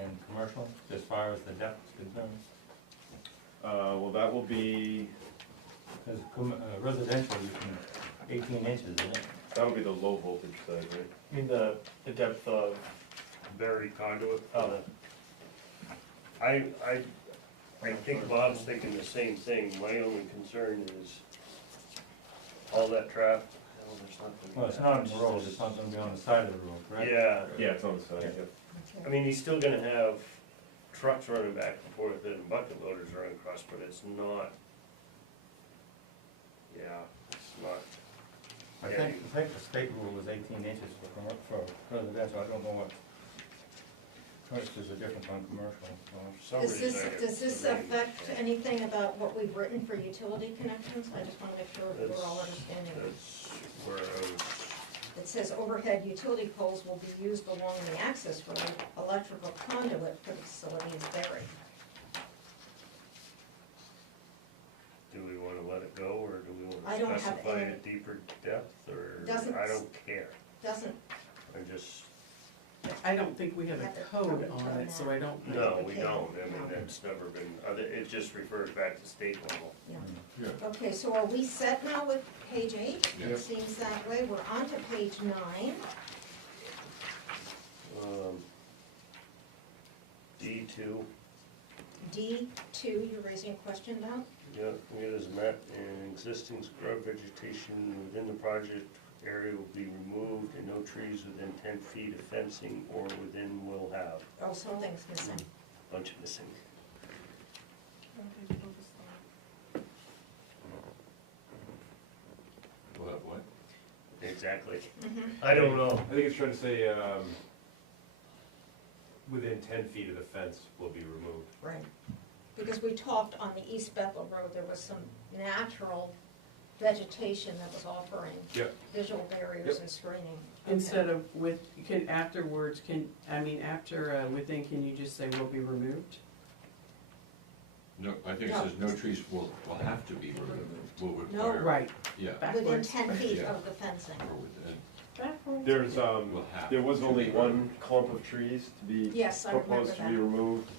and commercial, as far as the depth is concerned? Well, that will be, Because residential, you can, 18 inches, isn't it? that will be the low voltage side, right? I mean, the depth of buried conduit. I think Bob's thinking the same thing. My only concern is all that traffic. Oh, there's nothing. Well, it's not on the road, it's not gonna be on the side of the road, correct? Yeah, Yeah, it's on the side, yeah. I mean, he's still gonna have trucks running back and forth and bucket loaders running across, but it's not, yeah, it's not. I think the state rule is 18 inches for residential, I don't know what, there's a difference on commercial, so. For some Does reason, I get this the same. affect anything about what we've written for utility connections? I just want to make sure we're all understanding. That's where I was, It says overhead utility poles will be used along the access road. Electrical conduit for the facility is buried. do we wanna let it go, or do we I don't wanna have specify any- a deeper depth, or, Doesn't I s- don't care. Doesn't, I just, I don't think we have a Have it code covered on on it, so that. I don't think. no, we Okay. don't, I mean, No. that's never been, it just refers back to state level. okay, so are we set now with page 8? Yeah. It seems that way. We're on to page 9. D2, D2, you're raising a question about? yeah, it is met, and existing scrub vegetation within the project area will be removed, and no trees within 10 feet of fencing or within will have. Oh, something's missing. Bunch missing. What? Exactly. Mhm. I don't know. I think it's trying to say, within 10 feet of the fence will be removed. Right. Because we talked on the East Bethel Road, there was some natural vegetation that was offering Yep. visual barriers Yep. and screening. Instead of with, can afterwards, after within, can you just say will be removed? No, I think it No. says no trees will have to be removed, will No. require. Right, Yeah, Within backwards. 10 feet Yeah. of the fencing. or within, Backwards. There's, will have. there was to only be one clump of trees to be Yes, I remember proposed to be that. removed,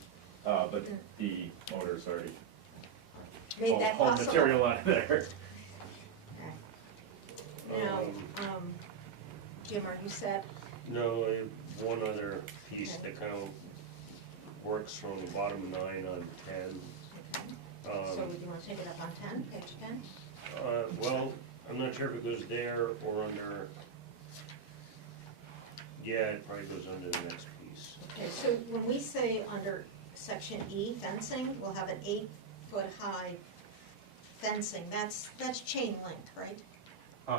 but the owner's already Made that hauled possible. material out of there. Now, Jim, are you set? No, I have one other piece that kind of works from the bottom 9 on 10. So you want to take it up on 10, page 10? Well, I'm not sure if it goes there or under, yeah, it probably goes under the next piece. Okay, so when we say under section E, fencing, we'll have an 8-foot-high fencing, that's chain link, right?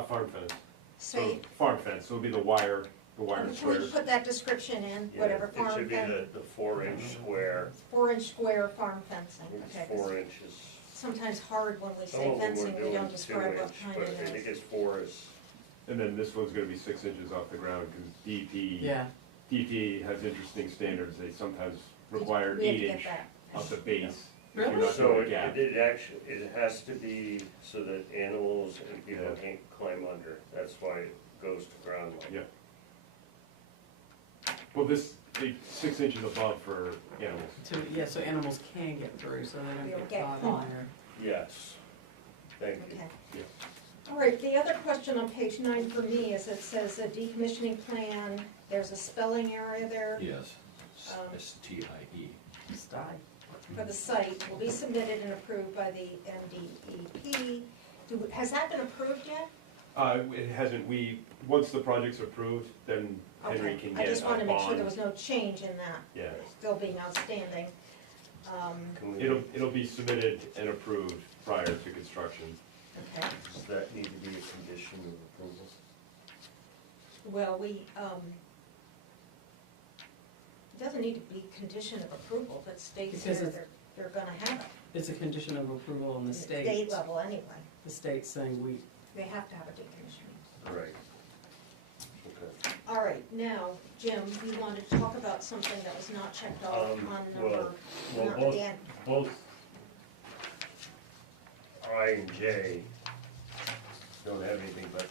Farm fence. Say, Farm fence, so it'll be the wire The wired Can we squares. put that description in, Yeah, whatever it farm should be fence, the 4-inch square, 4-inch square farm fencing, it's okay? 'cause 4 inches. sometimes hard when we Some say of them were fencing, we doing don't describe 2 what inch, kind but it I think is. it's 4 is, And then this one's gonna be 6 inches off the ground, because Yeah, DP has interesting standards, they sometimes require We have to 8 get inch that. of the base. If Really? you're not so doing a gap. it actually, it has to be so that animals and people Yeah. can't climb under, that's why it goes to ground level. Yeah. Well, the 6 inches above for animals. so animals can get through, so they They don't don't get get caught caught. in there. Yes, thank you. Okay. Yeah. All right, the other question on page 9 for me is it says a decommissioning plan, there's a spelling area there Yes, Um, STIE. Sty. for the site, will be submitted and approved by the MDEP. Has that been approved yet? It hasn't, once the project's approved, then Henry Okay. can I get a just wanted to make sure there bond. was no change in that, Yeah, still being outstanding. Can we, it'll be submitted and approved prior to construction. Okay, does that need to be a condition of approval? well, it doesn't need to be condition of approval, but states Because here it's- they're gonna have it. It's a condition of approval in the state. State level anyway, The state's saying they have to have a decommissioning. Right. Okay. All right, now, Jim, you wanted to talk about something that was not checked off on number, Well, not both, the end. both I and J don't have anything, but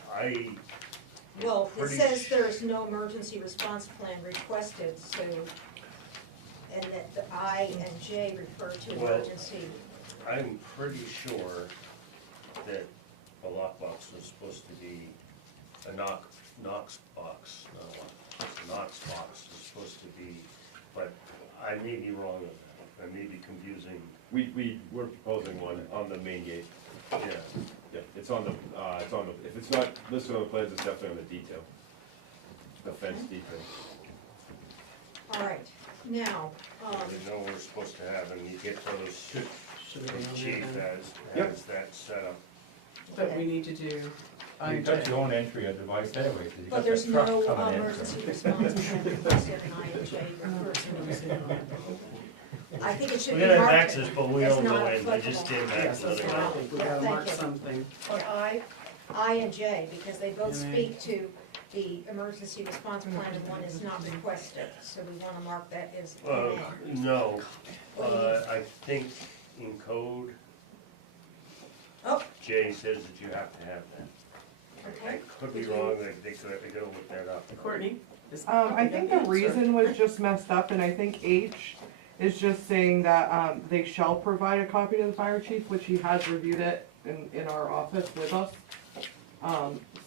Well, it pretty says sh- there's no emergency response plan requested, so, and that the I and J refer to Well- emergency. I'm pretty sure that a lockbox was supposed to be a Knox box, not a lockbox. A Knox box is supposed to be, but I may be wrong on that. I may be confusing, We're proposing one on the main gate. yeah. Yeah, it's on the, if it's not listed on the plans, it's definitely on the detail. The fence detail. All right, now, I didn't know we're supposed to have, and you get those, should have the been on chief there. has that set up. But we need to do, You've got your own entry of device anyway, 'cause you've but got there's the truck no coming in. emergency response plan requested in I and J refers to it. I think it should We be gotta have marked access, but we as don't go not in, I just didn't yes, have that's what I think, we Yeah, gotta thank mark you. something. On I, I and J, because they both And speak to the emergency response plan and one is not requested, so we wanna mark that as NA. No, What do you- I think in code, Oh, Jay says that you have to have that. I okay, could be wrong, they gotta look that up. Courtney? is- I think the answer. reason was just messed up, and I think H is just saying that, they shall provide a copy to the fire chief, which he has reviewed it in our office with us.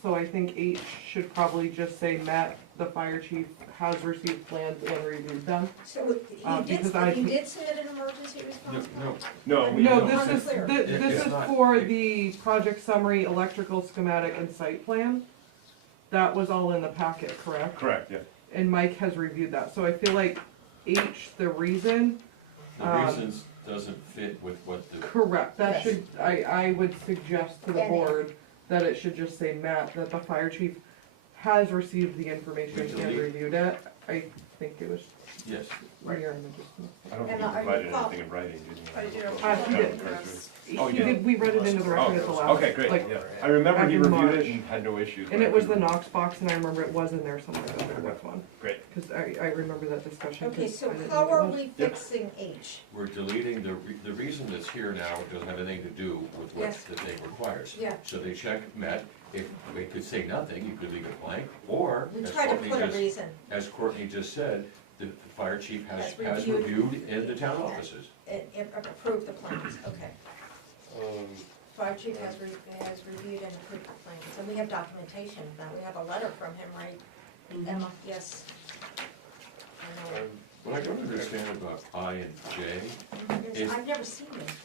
So I think H should probably just say Matt, the fire chief, has received plans and reviewed them. so because he did submit an emergency response plan? No, we No, don't. this is, Unclear. this It's is not- for the project summary, electrical schematic, and site plan. That was all in the packet, correct? Correct, yeah. And Mike has reviewed that, so I feel like H, the reason, The reasons doesn't fit with what the, correct, that Yes. should, I would suggest to the And- board that it should just say, Matt, that the fire chief has received the information We and delete- reviewed it. I think it was yes, Right. your image. I don't think And you are you provided cop- anything in writing, did you? I do. He did. Oh, He you did, we read it into the record at the last. Okay, great, like, yeah. I remember back he in reviewed March. it and had no issues. And but I it was the couldn't- Knox box, and I remember it was in there somewhere, I don't know which one, Great. cause I remember that discussion. Okay, 'cause so I didn't how know what it are was. we fixing H? we're deleting the reason that's here now doesn't have anything to do with what Yes. the thing requires. Yeah. So they check met, if they could say nothing, you could leave it blank, or, We as try to Courtney put a just, reason, as Courtney just said, the fire chief has Has reviewed. reviewed in the town offices. and approve the plans, okay. Um, Fire chief has reviewed and approved the plans, and we have documentation of that, we have a letter from him, right, Mhm. Emma? Yes. I know. What I don't understand about I and J Yes, I've never seen this.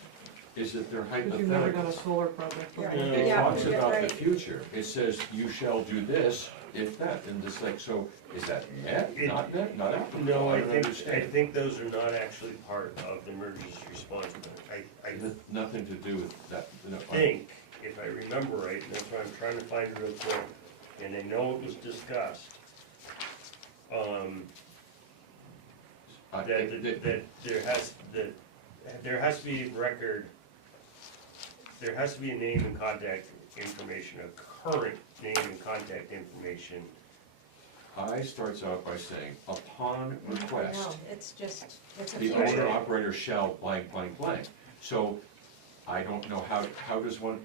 is that they're Cause you've never done a hypotheticals. solar project. Yeah. before. It Yeah, talks yeah, about the right. future, it says you shall do this if that, and it's like, so is that met, not applicable? No, I don't think, understand. those are not actually part of the emergency response plan. I Nothing to do with that. No, think, if I remember right, and that's why I'm trying to find it real quick, and I know it was discussed, Uh, that, it- it- that there has to be record, there has to be a name and contact information, a current name and contact information. I starts out by saying, upon request, No, it's just, it's a the future. owner operator shall blank, blank, blank. So, I don't know how does one,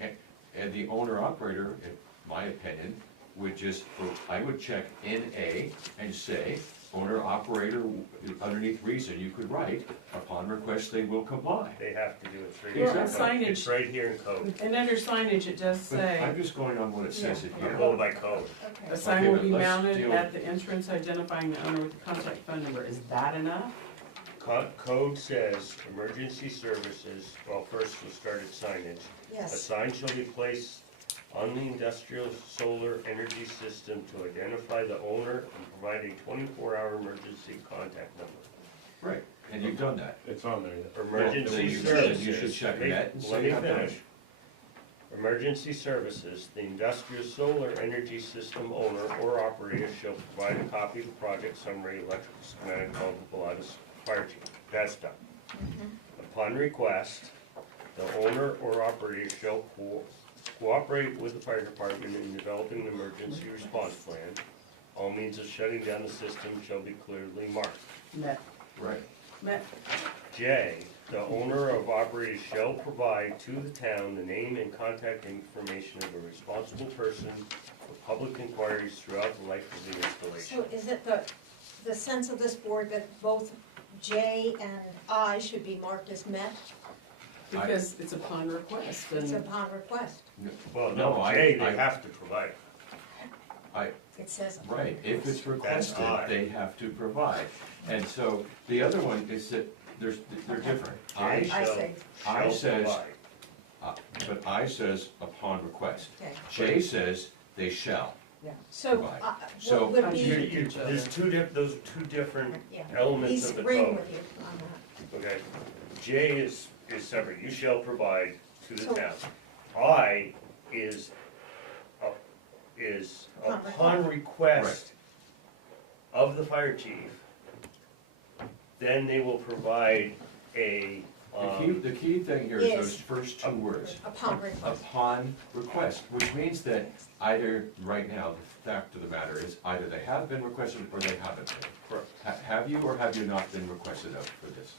and the owner operator, in my opinion, would just, I would check NA and say, owner operator, underneath reason, you could write, upon request, they will comply. They have to do it straight. Well, Exactly. signage, It's right here in code. and under signage, it does But say, I'm just going on what it says it I'm here. going by code. a sign Okay, will but be let's mounted deal- at the entrance identifying the owner with the contact phone number. Is that enough? Code says emergency services, well, first we'll start at signage. A Yes, sign shall be placed on the industrial solar energy system to identify the owner and provide a 24-hour emergency contact number. Right, and you've done that. It's on there, yeah. Emergency Then you services. should check Wait, that and let say me I've done finish. it. Emergency services, the industrial solar energy system owner or operator shall provide a copy of the project summary, electrical schematic, multiple out of fire chief. That's done. Upon request, the owner or operator shall cooperate with the fire department in developing an emergency response plan. All means of shutting down the system shall be clearly marked. Met, Right. met. J, the owner of operator shall provide to the town the name and contact information of a responsible person for public inquiries throughout the life of the installation. so is it the sense of this board that both J and I should be marked as met? Because it's upon request, It's and upon request, Well, No, no, I- J, I- they have to provide. it says. upon Right, if request. it's requested, odd. they have to provide. And so, the other one is that they're different. J I shall, say, I shall says, provide. but I says upon request. okay, J says they shall. so, Provide. what So- would Contradict be, each other. There's those two different yeah, elements he's of the agreeing code. with you on that. Okay, J is separate, you shall provide to the So- town. I is Upon upon request of the fire chief, then they will provide a, The key thing here is Is- those first two words. Upon request. Upon request, which means that either, right now, the fact of the matter is, either they have been requested or they haven't been. Correct. Have you or have you not been requested of for this?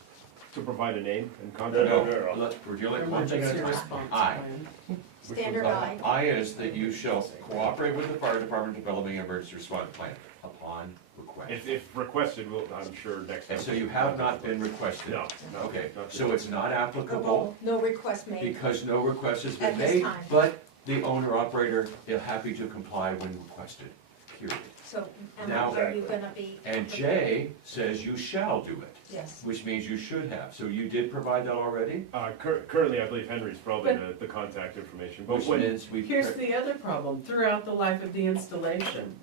To provide a name and No, contact. no. We're dealing with one thing at emergency a time. response I. plan. Standard I. I is that you shall cooperate with the fire department developing an emergency response plan upon request. If requested, I'm sure next time. And so you have not been requested? No, no. Okay, not so it's not Oh, applicable well, no request made, because no request has been At this made, time. but the owner operator is happy to comply when requested, period. so Now- are you gonna be? And J says you shall do it, Yes, which means you should have. So you did provide that already? Currently, I believe Henry's probably the contact information, but Which when, means we. Here's the other problem, throughout the life of the installation.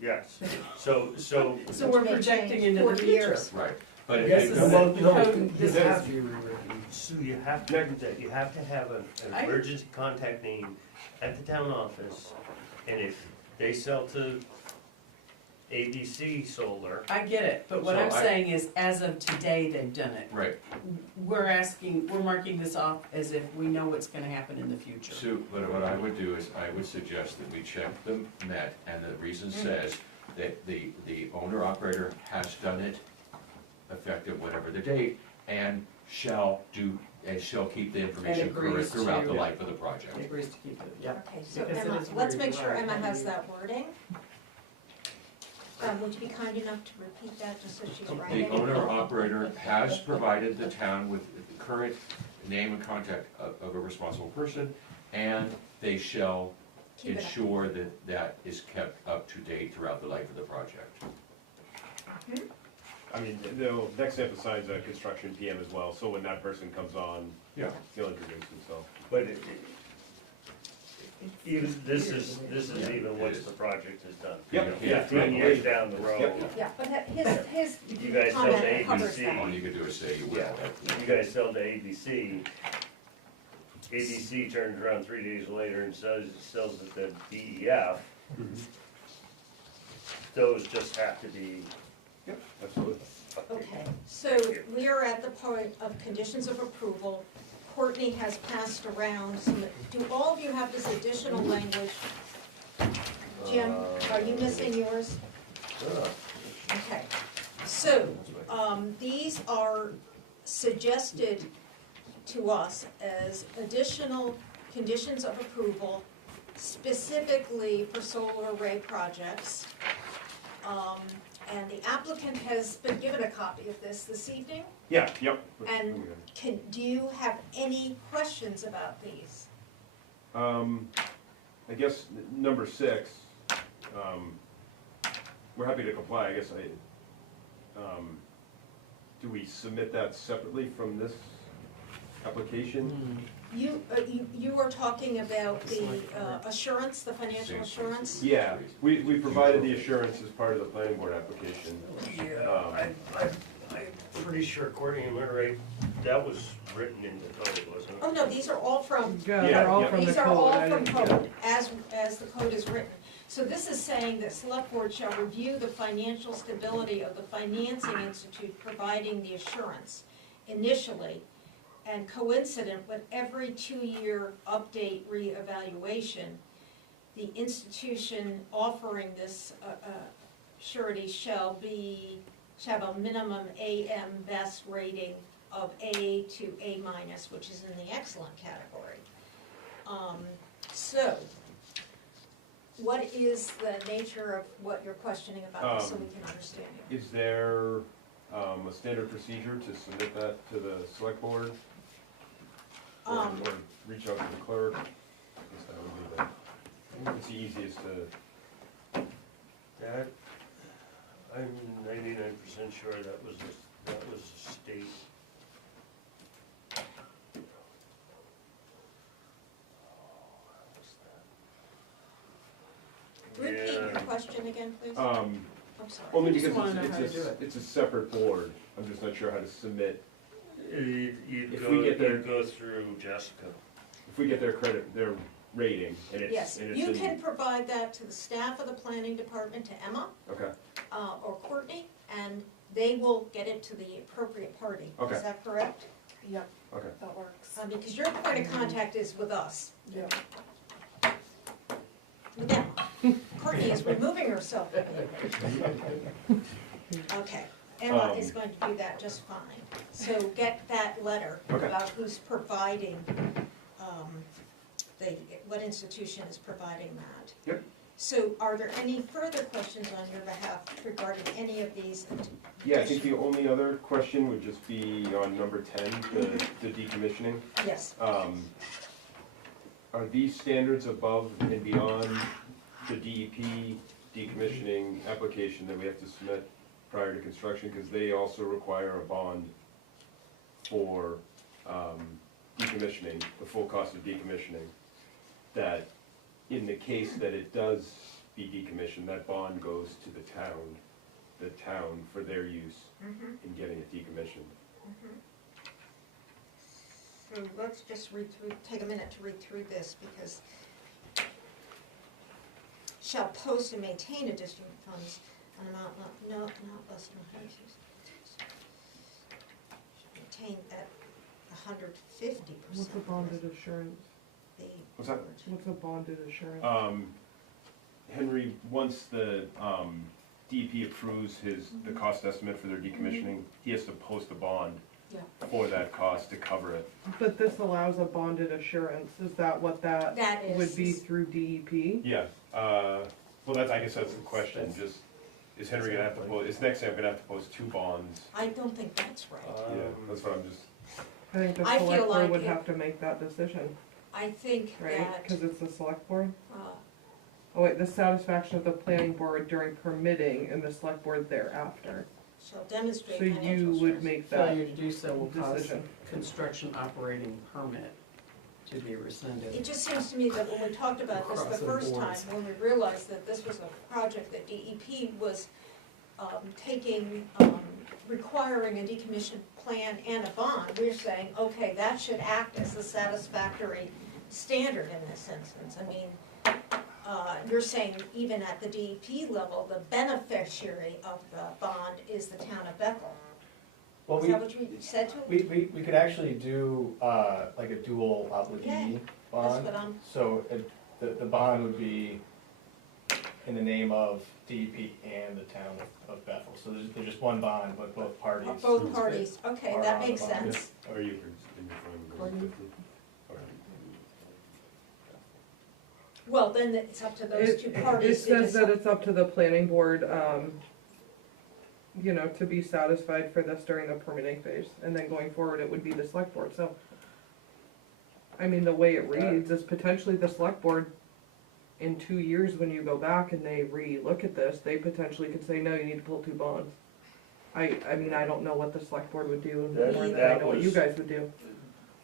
yes, so, So Which we're may projecting change into the 40 future. years. Right, but if Yes, they This no, is don't, the no, code, this you is, have so you have to do that, you have to have an I- emergency contact name at the town office, and if they sell to ABC Solar, I get it, but what So I'm I- saying is, as of today, they've done it. right, We're marking this off as if we know what's gonna happen in the future. so, but what I would do is, I would suggest that we check the met, and the reason says that the owner operator has done it, effective whatever the date, and shall keep the information current agrees throughout to- the life of the project. It agrees to keep it, yeah. okay, so Because it Emma, is let's weird, make sure right, Emma has you- that wording. Would you be kind enough to repeat that, just so she's writing The it? owner operator has provided the town with the current name and contact of a responsible person, and they shall Keep it up. ensure that that is kept up to date throughout the life of the project. I mean, next emphasize construction PM as well, so when that person comes on, Yeah. he'll introduce himself. but even, this is Yeah, even it once is. the project is done. Yep, Yeah. 10 years down the road, Yeah, but his You guys sell to comment covers ABC. that. All you could do is say you will. yeah, you guys sell to ABC, ABC turns around 3 days later and sells it to DEF. those just have to be. Yep, absolutely. Okay, so we are at the point of conditions of approval. Courtney has passed around some, do all of you have this additional language? Jim, are you missing yours? Okay, so, these are suggested to us as additional conditions of approval specifically for solar array projects. And the applicant has been given a copy of this evening. Yeah, yep. And do you have any questions about these? I guess number 6, we're happy to comply, I guess do we submit that separately from this application? You are talking about the assurance, the financial assurance? Yeah, we provided the assurance as part of the planning board application. Yeah, I'm pretty sure, Courtney, am I right, that was written in the code, wasn't it? Oh, no, these are all from, Yeah, Yeah, they're all yeah. from the these code. are all I from didn't- code, as the code is written. So this is saying that select board shall review the financial stability of the financing institute providing the assurance initially, and coincident with every 2-year update reevaluation, the institution offering this surety shall have a minimum AM best rating of A to A minus, which is in the excellent category. So, what is the nature of what you're questioning about this, so we can understand it? Is there a standard procedure to submit that to the select board? Or reach out to the clerk? I guess that would be it's the easiest to, That, I'm 99% sure that was a state. Repeat your Yeah. question again, please. I'm sorry. only just because wanna know how to do it. it's a separate board. I'm just not sure how to submit. You'd If we get there- you'd go through Jessica. If we get their credit, their rating, and it's, Yes, and it's you in. can provide that to the staff of the planning department, to Emma, Okay, or Courtney, and they will get it to the appropriate party. Okay. Is that correct? Yep, okay. that works. Because your point of contact is with us. Yeah. Now, Courtney is removing herself. Okay, Emma is going to do that just fine. So get that letter Okay. about who's providing, what institution is providing that. Yep. So are there any further questions on your behalf regarding any of these? Yeah, I think the only other question would just be on number 10, the decommissioning. Yes, Are these standards above and beyond the DEP decommissioning application that we have to submit prior to construction? Because they also require a bond for decommissioning, the full cost of decommissioning. That in the case that it does be decommissioned, that bond goes to the town for their use in getting it decommissioned. so let's just read through, take a minute to read through this, because shall post and maintain additional funds an amount not less than 100. Shall maintain at 150%. What's a bonded assurance? What's that? What's a bonded assurance? Henry, once the DEP approves the cost estimate for their decommissioning, he has to post a bond Yeah. for that cost to cover it. But this allows a bonded assurance, is that what that That is. would be through E DEP? Yeah, well, I guess that's the question, just, is Henry gonna have to post, is next time gonna have to post 2 bonds? I don't think that's right. Yeah, that's what I'm just, I think the I feel select board like would it- have to make that decision, I think right? that, Because it's the select board? uh, Oh wait, the satisfaction of the planning board during permitting and the select board thereafter. shall demonstrate So financial you would assurance. make that Failure to do so will cause decision. construction operating permit to be rescinded. It just seems to me that when we talked about this the Across the first time, boards. when we realized that this was a project that DEP was requiring a decommission plan and a bond, we're saying, okay, that should act as the satisfactory standard in this instance. I mean, you're saying even at the DEP level, the beneficiary of the bond is the town of Bethel. Well, Is that what you said to him? we could actually do, like a dual obligee Yeah, bond. That's what I'm, So the bond would be in the name of DEP and the town of Bethel. So there's just one bond, but both parties. both parties, okay, Are that on the makes bond. sense. Or you can, in your phone, Pardon? 50. Or- Well, then it's up to those two It parties to says that decide. it's up to the planning board, you know, to be satisfied for this during the permitting phase, and then going forward, it would be the select board, so. I mean, the way it reads is potentially the select board, in 2 years, when you go back and they re-look at this, they potentially could say, no, you need to pull 2 bonds. I mean, I don't know what the select board would do, That- more than I that know what you was- guys would do.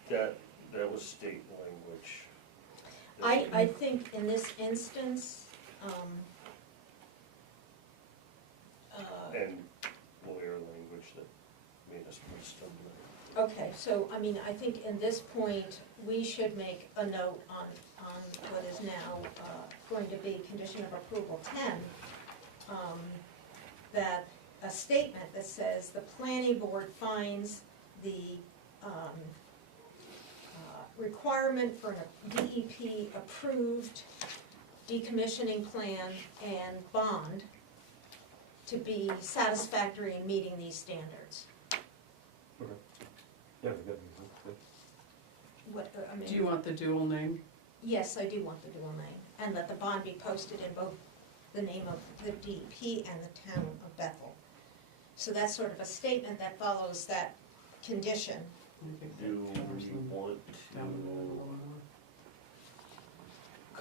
That was state language. I think in this instance, And lawyer language that made us put stumbling. okay, so, I mean, I think in this point, we should make a note on what is now going to be condition of approval 10, that a statement that says the planning board finds the requirement for a DEP approved decommissioning plan and bond to be satisfactory in meeting these standards. Yeah, we got these, What, I mean. Do you want the dual name? Yes, I do want the dual name, and that the bond be posted in both the name of the DEP and the town of Bethel. So that's sort of a statement that follows that condition. I think that Do covers we them want down the road a little to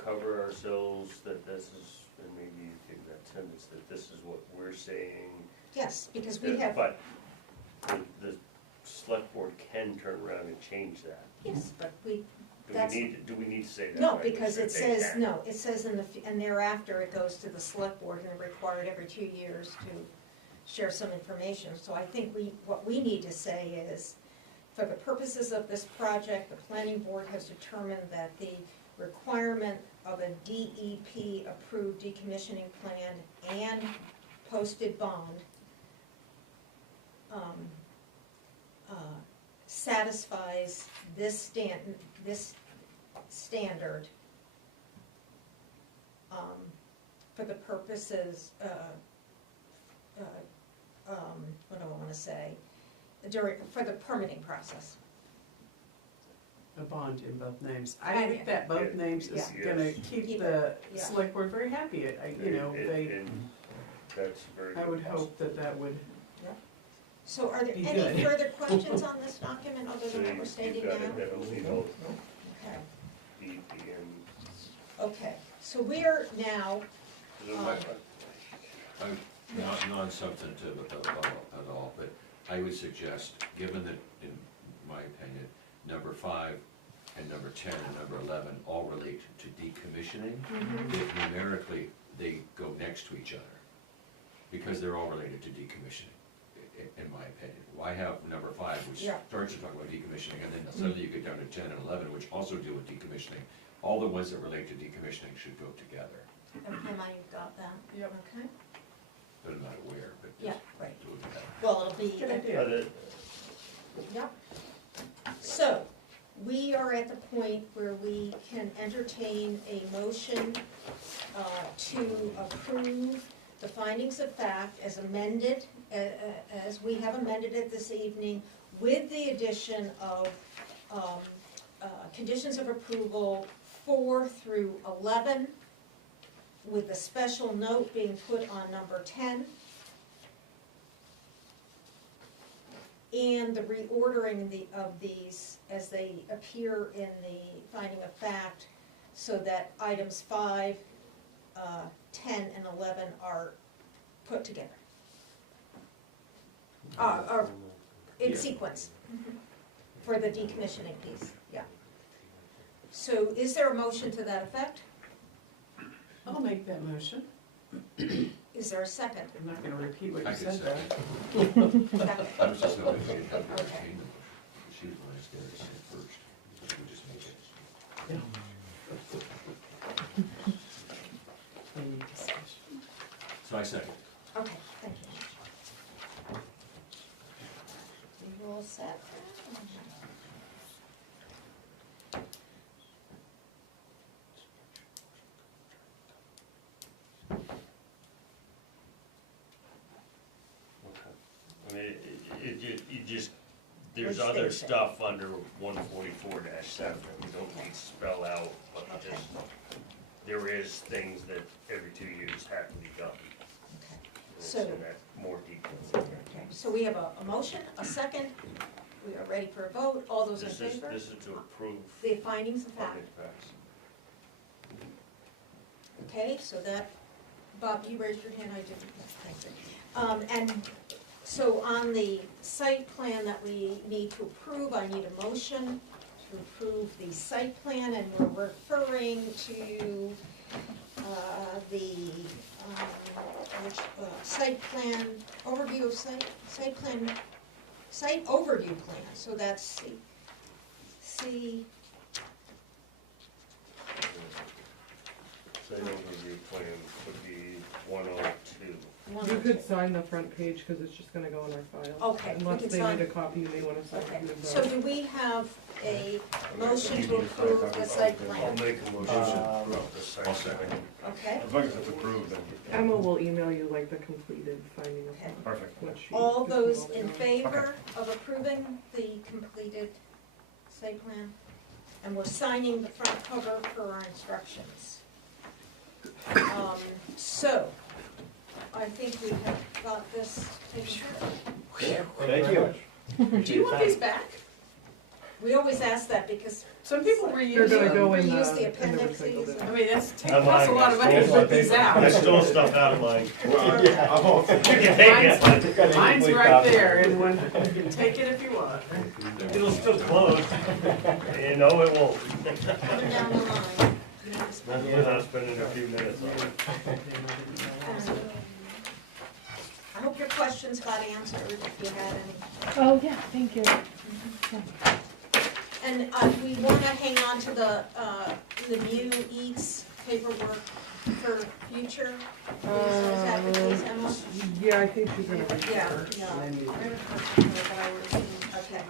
more. cover ourselves that this is, and maybe in that sentence, that this is what we're saying? Yes, because we have, But the select board can turn around and change that. yes, but we, Do That's- we need to say that? no, language because that it they says, can? no, it says and thereafter it goes to the select board and they're required every 2 years to share some information. So I think what we need to say is, for the purposes of this project, the planning board has determined that the requirement of a DEP approved decommissioning plan and posted bond satisfies this standard for the purposes, what do I wanna say, for the permitting process. A bond in both names. I think that both Yeah. names is Yeah. gonna Yes. keep Keep the it, yeah. select board very happy. You know, And that's very. I would good hope that would, So are there Be any good. further questions on this document other So than what we're stating now? you've got it, that'll be both Okay, DEP and. okay, so we're now, I'm not non-substantive at all, but I would suggest, given that, in my opinion, number 5 and number 10 and number 11 all relate to decommissioning, if numerically they go next to each other, because they're all related to decommissioning, in my opinion. Why have number 5, which Yeah. starts to talk about decommissioning, and then suddenly you get down to 10 and 11, which also deal with decommissioning. All the ones that relate to decommissioning should go together, am I got that? Yep. Okay, but I'm not aware, but yeah, just right, do it together. well, it'll be. good idea. Yep. So, we are at the point where we can entertain a motion to approve the findings of fact as amended, as we have amended it this evening, with the addition of conditions of approval 4 through 11, with a special note being put on number 10. And the reordering of these as they appear in the finding of fact, so that items 5, 10, and 11 are put together. Are in Yeah. sequence for the decommissioning piece, yeah. So is there a motion to that effect? I'll make that motion. Is there a second? I'm not gonna repeat what I you can said second. there. I was just hoping you'd have to Okay. retain them. She was the one that's there to say first. We just make it. So I second. Okay, thank you. You all set? I mean, you just, there's Which other they say. stuff under 144-7 that we don't need to spell out, but Okay. just, there is things that every 2 years have to be done. Okay. It's So- in that more detail in there. Okay, so we have a motion, a second, we are ready for a vote, all those in favor? This is to approve The findings of fact, finding facts. okay, so that, Bob, you raised your hand, I didn't, thank you. And so on the site plan that we need to approve, I need a motion to approve the site plan, and we're referring to, the, which, site plan, overview of site overview plan, so that's C, Site overview plan would be 102. one You or could two. sign the front page, cause it's just gonna go in our file. Okay, we Unless can they sign- need a copy, you may wanna sign Okay, it. so do we have a motion to approve the site I'll plan? make a motion to approve the site I'll second. plan. Okay, As long as it's approved, then. Emma will email you like the completed finding of Okay. fact. Perfect. when she all gets you those the in drawings. favor of approving the completed site plan? And we're signing the front cover for our instructions. So, I think we have got this taken care of. Thank you. Do you want these back? We always ask that because Some people They're reuse gonna them. go in reuse the, the in the appendices recycled. and- I mean, that's, I costs a lot of money to put these I out. stole stuff out of mine. Yeah, I won't. You can take it, Mine's right there, and one, you can take it if you want. but it'll still close. You know it won't. coming down the line. We're not spending a few minutes on it. I hope your questions got answered if you had any. Oh, yeah, thank you. And we want to hang on to the View Eats paperwork for future. Is that the case, Emma? Yeah, I think she's gonna. Yeah, research. yeah. And then you- I had a question for her, but I would assume- Okay.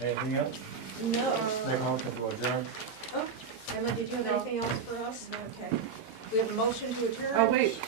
Anything else? No. Make a motion to adjourn? Emma, did you have anything else for us? Okay. We have a motion to adjourn. Oh, wait,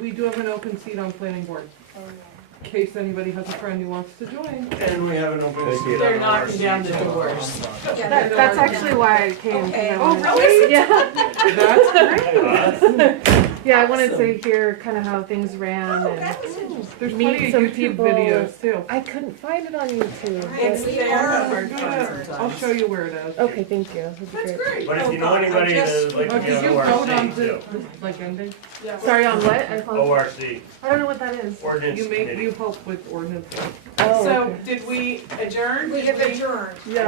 we do have an open seat on planning board, in case anybody has a friend who wants to join. And we have an open seat. They're on knocking down the RC. doors. Yeah, That's actually why I came. 'cause Okay. I Oh, wanted- really? Yeah, That's great. yeah, I wanted to hear kind of how things ran Oh, and that was interesting. There's Meet plenty of some YouTube people. videos too. I couldn't find it on YouTube. Right. It's but- We there, are- hard to find I'll sometimes. show you where it is. Okay, thank you. That'd be That's great. great. But if you know Oh, God, anybody I just- that like Oh, to did be you on vote on ORC the, too. like ending? Yeah. Sorry, on what? I apologize. ORC, I don't know what that is. ordinance You make, committee. you help with ordinance. Oh, So, okay. did we adjourn? We Did have adjourned. Yeah.